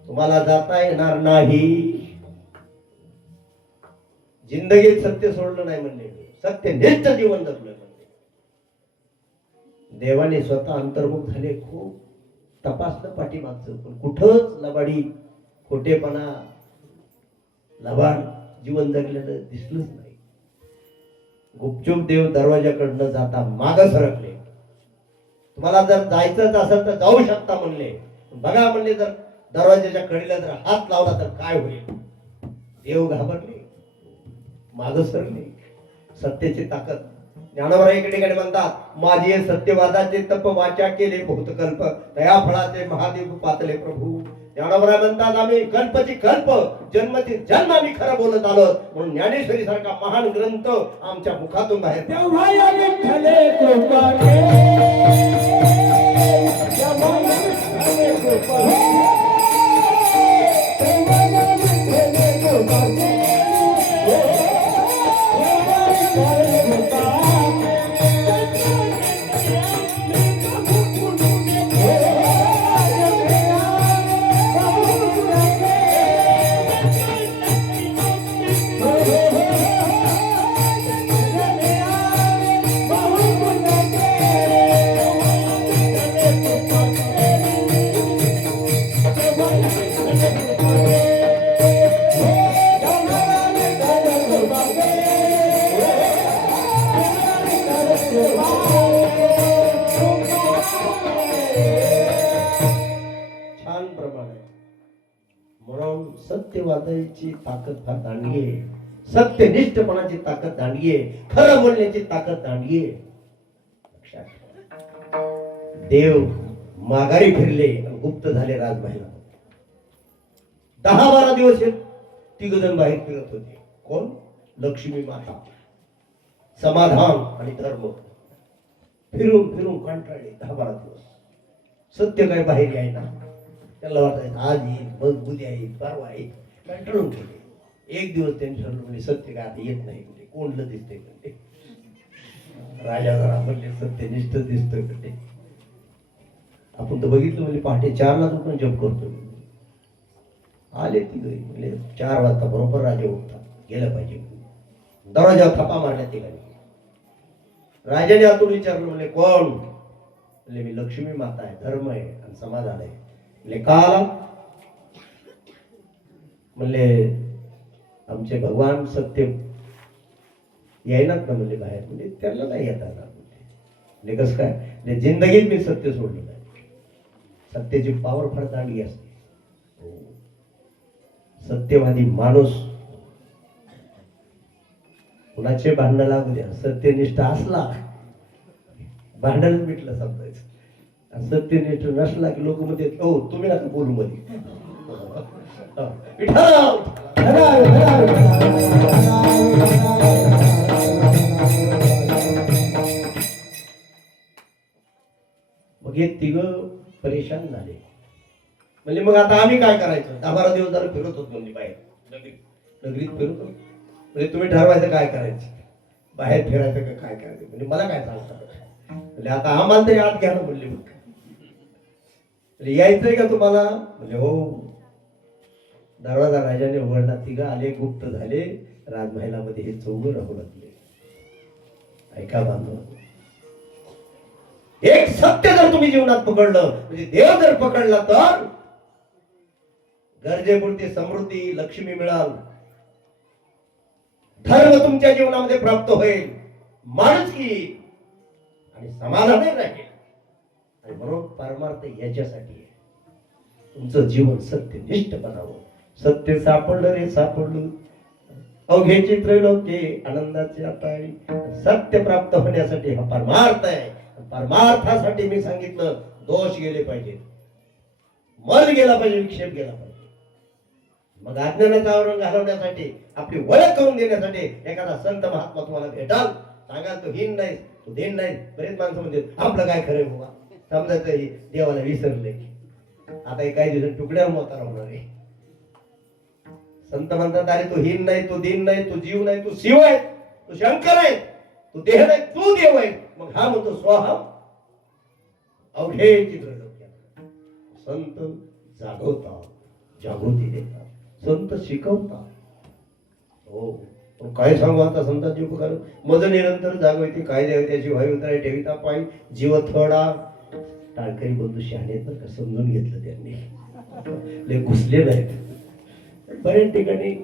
तुम्हाला जाता येणार नाही. जिंदगीत सत्य सोडलं नाही म्हणले. सत्यनिष्ठ जीवन जगलं म्हणले. देवाने स्वतः अंतर्मुख झाले. खूप तपासलं पाठीमागचं पण कुठंच लबाडी खोटेपणा लबाड जीवन जगलेलं दिसलंच नाही. गुपचूप देव दरवाजाकडनं जाता माग सरकले. तुम्हाला जर जायचंच असेल तर जाऊ शकता म्हणले. बघा म्हणले जर दरवाजाच्या कडेला जर हात लावला तर काय होईल. देव घाबरले, माग सरले. सत्याची ताकद. ज्ञानोबा एके ठिकाणी म्हणतात, माझे सत्यवादाचे तप वाचा केले भूतकल्प, दया फळाचे महादेव पातले प्रभू. ज्ञानोबा म्हणतात, आम्ही कल्पची कल्प जन्मती जन्म आम्ही खरं बोलत आलो, म्हणून ज्ञानेश्वरी सारखा महान ग्रंथ आमच्या मुखातून बाहेर. तेव्हा या विठ्ठले कृपा घे, तेव्हा या विठ्ठले कृपा घे, तेव्हा या विठ्ठले कृपा घे, छान प्रमाणे. म्हणून सत्यवादाची ताकद फार दांडगी आहे. सत्यनिष्ठपणाची ताकद दांडगी आहे. खरं बोलण्याची ताकद दांडगी आहे. लक्षात ठेवा. देव माघारी फिरले आणि गुप्त झाले राजमहालात. 10-12 दिवस हे तिघजण बाहेर फिरत होते. कोण? लक्ष्मी माता, समाधान आणि धर्म. फिरून फिरून कंटाळले 10-12 दिवस. सत्य काय बाहेर यायला. त्याला वाटायचं आज येईल, मग उद्या येईल, परवा येईल. कंटाळून गेले. एक दिवस त्यांनी ठरवलं, म्हणजे सत्य काय आता येत नाही, म्हणजे कोणलं दिसतंय म्हणजे. राजा जरा म्हणले सत्यनिष्ठ दिसतोय म्हणजे. आपण तर बघितलं म्हणजे पहाटे 4ला पण जप करतो. आले ती घरी म्हणजे 4 वाजता बरोबर राजा उठतात, गेलं पाहिजे. दरवाजा थपा मारल्या ठिकाणी. राजाने आतून विचारलं, म्हणजे कोण? म्हणजे मी लक्ष्मी माता आहे, धर्म आहे आणि समाधान आहे. म्हणजे का आला? म्हणले आमचे भगवान सत्य यायनात ना म्हणजे बाहेर. म्हणजे त्याला नाही येता ना. म्हणजे कसं काय? म्हणजे जिंदगीत मी सत्य सोडलं नाही. सत्याची पावर फार दांडगी असते. सत्यवादी माणूस कुणाचे भांडण लागू द्या, सत्यनिष्ठ असला भांडण मिटलं समजायचं. सत्यनिष्ठ नसला की लोक मध्ये हो तुम्ही नका बोलू मध्ये. मग हे तिघ परेशान झाले. म्हणजे मग आता आम्ही काय करायचं? 10-12 दिवस झालं फिरत होतो म्हणजे बाहेर नगरीत फिरत होतो. म्हणजे तुम्ही ठरवायचं काय करायचं, बाहेर फिरायचं का काय करायचं. म्हणजे मला काय सांगता म्हणजे आता आम्हाला तरी आत घ्या ना म्हणले. मग म्हणजे यायचंय का तुम्हाला? म्हणजे हो. दरवाजा राजाने उघडला. तिघं आले, गुप्त झाले राजमहालामध्ये. हे चौघ राहू लागले. ऐका बांधव, एक सत्य जर तुम्ही जीवनात पकडलं, म्हणजे देव जर पकडला तर गरजेपुरती समृद्धी, लक्ष्मी मिळाल, धर्म तुमच्या जीवनामध्ये प्राप्त होईल, माणुसकी आणि समाधानही राहील. आणि म्हणून परमार्थ याच्यासाठी आहे. तुमचं जीवन सत्यनिष्ठ बनावं. सत्य सापडलं रे सापडलं, अवघे त्रैलोक्ये आनंदाचे आता. सत्य प्राप्त होण्यासाठी हा परमार्थ आहे. परमार्थासाठी मी सांगितलं दोष गेले पाहिजे, मल गेला पाहिजे, विक्षेप गेला पाहिजे. मग अज्ञानाचं आवरण घालवण्यासाठी, आपली ओळख करून देण्यासाठी एखादा संत महात्मा तुम्हाला भेटाल, सांगाल तो हीन नाही, तो देण नाही. बरेच माणसं म्हणते आपलं काय खरंय बाबा, समजायचं देवाला विसरले, आता हे काही दिवस तुकड्या मोतारा होणार आहे. संत म्हणतात अरे तो हीन नाही, तो दिन नाही, तो जीव नाही, तो शिव आहे, तो शंकर आहे, तो देह नाही, तू देव आहे. मग हा म्हणतो स्वहम अवघे चित्र. संत जागवतात, जागृती देतात, संत शिकवतात. हो पण काय सांगू आता संतांची उपकार. मज निरंतर जागवते काय द्यावे त्याची व्हावी उतराय ठेविता पायी जीव थोडा. टाळकरी बंधू शहाणे तर का समजून घेतलं त्यांनी, लय घुसले नाहीत. बऱ्याच ठिकाणी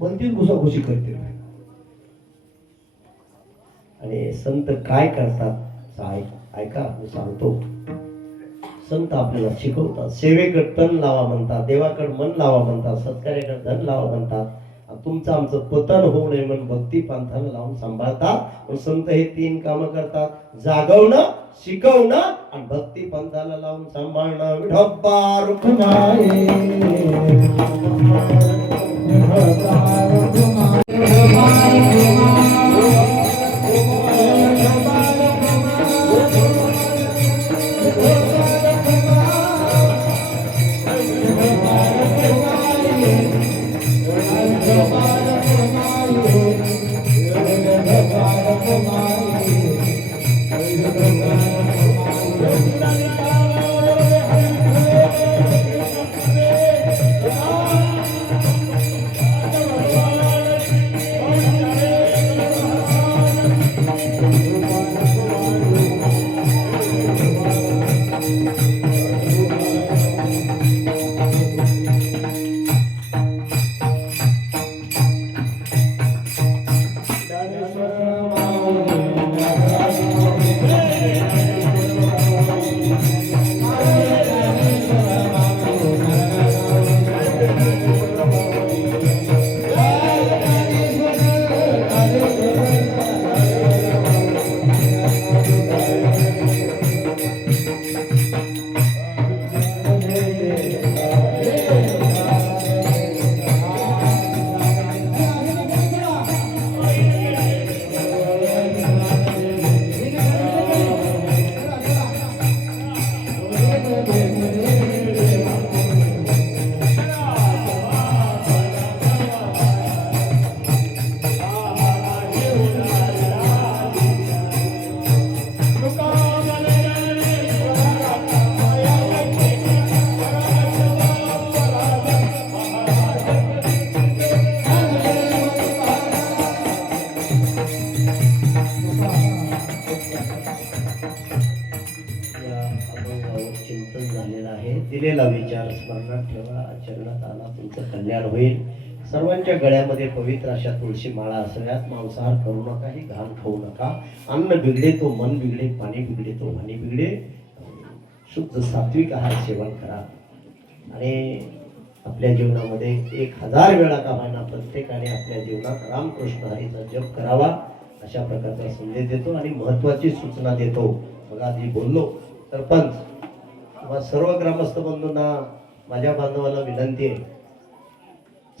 भलतीच घुसाघुशी करते. आणि संत काय करतात ऐका मी सांगतो. संत आपल्याला शिकवतात. सेवेकडे तन लावा म्हणतात, देवाकडे मन लावा म्हणतात, सत्कार्याकडे धन लावा म्हणतात. तुमचं आमचं पतन होऊ नये म्हणून भक्ती पंथाला लावून सांभाळतात. पण संत हे 3 कामं करतात: जागवणं, शिकवणं आणि भक्ती पंथाला लावून सांभाळणं. विठोबा रुक्माई चिंतन झालेलं आहे. दिलेला विचार स्मरणात ठेवा, आचरणात आला, तुमचं कल्याण होईल. सर्वांच्या गळ्यामध्ये पवित्र अशा तुळशी माळा असाव्यात. मांसाहार करू नका, ही घाण खाऊ नका. अन्न बिघडे तो मन बिघडे, पाणी बिघडे तो वाणी बिघडे. शुद्ध सात्विक आहार सेवन करा. आणि आपल्या जीवनामध्ये 1000 वेळा का होईना प्रत्येकाने आपल्या जीवनात रामकृष्ण हरीचा जप करावा, अशा प्रकारचा संदेश देतो. आणि महत्वाची सूचना देतो. बघा, आधी बोललो सरपंच किंवा सर्व ग्रामस्थ बंधूंना, माझ्या बांधवाला विनंती आहे,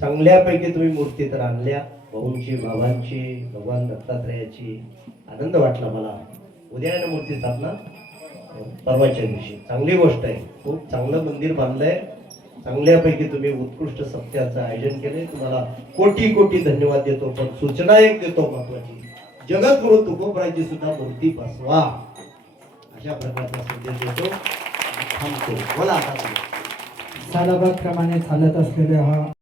चांगल्यापैकी तुम्ही मूर्ती तर आणल्या, भाऊंची, बाबांची, भगवान दत्तात्रयाची. आनंद वाटला मला. उद्या आहे ना मूर्ती स्थापना, परवाच्या दिवशी. चांगली गोष्ट आहे. खूप चांगलं मंदिर बांधलंय. चांगल्यापैकी तुम्ही उत्कृष्ट सत्याचं आयोजन केलंय. तुम्हाला कोटी कोटी धन्यवाद देतो. पण सूचना एक देतो महत्वाची: जगद्गुरु तुकोबरायची सुद्धा मूर्ती बसवा, अशा प्रकारचा संदेश देतो. थांबतो. बोला आता. सालाबाद क्रमाने चालत असलेले हा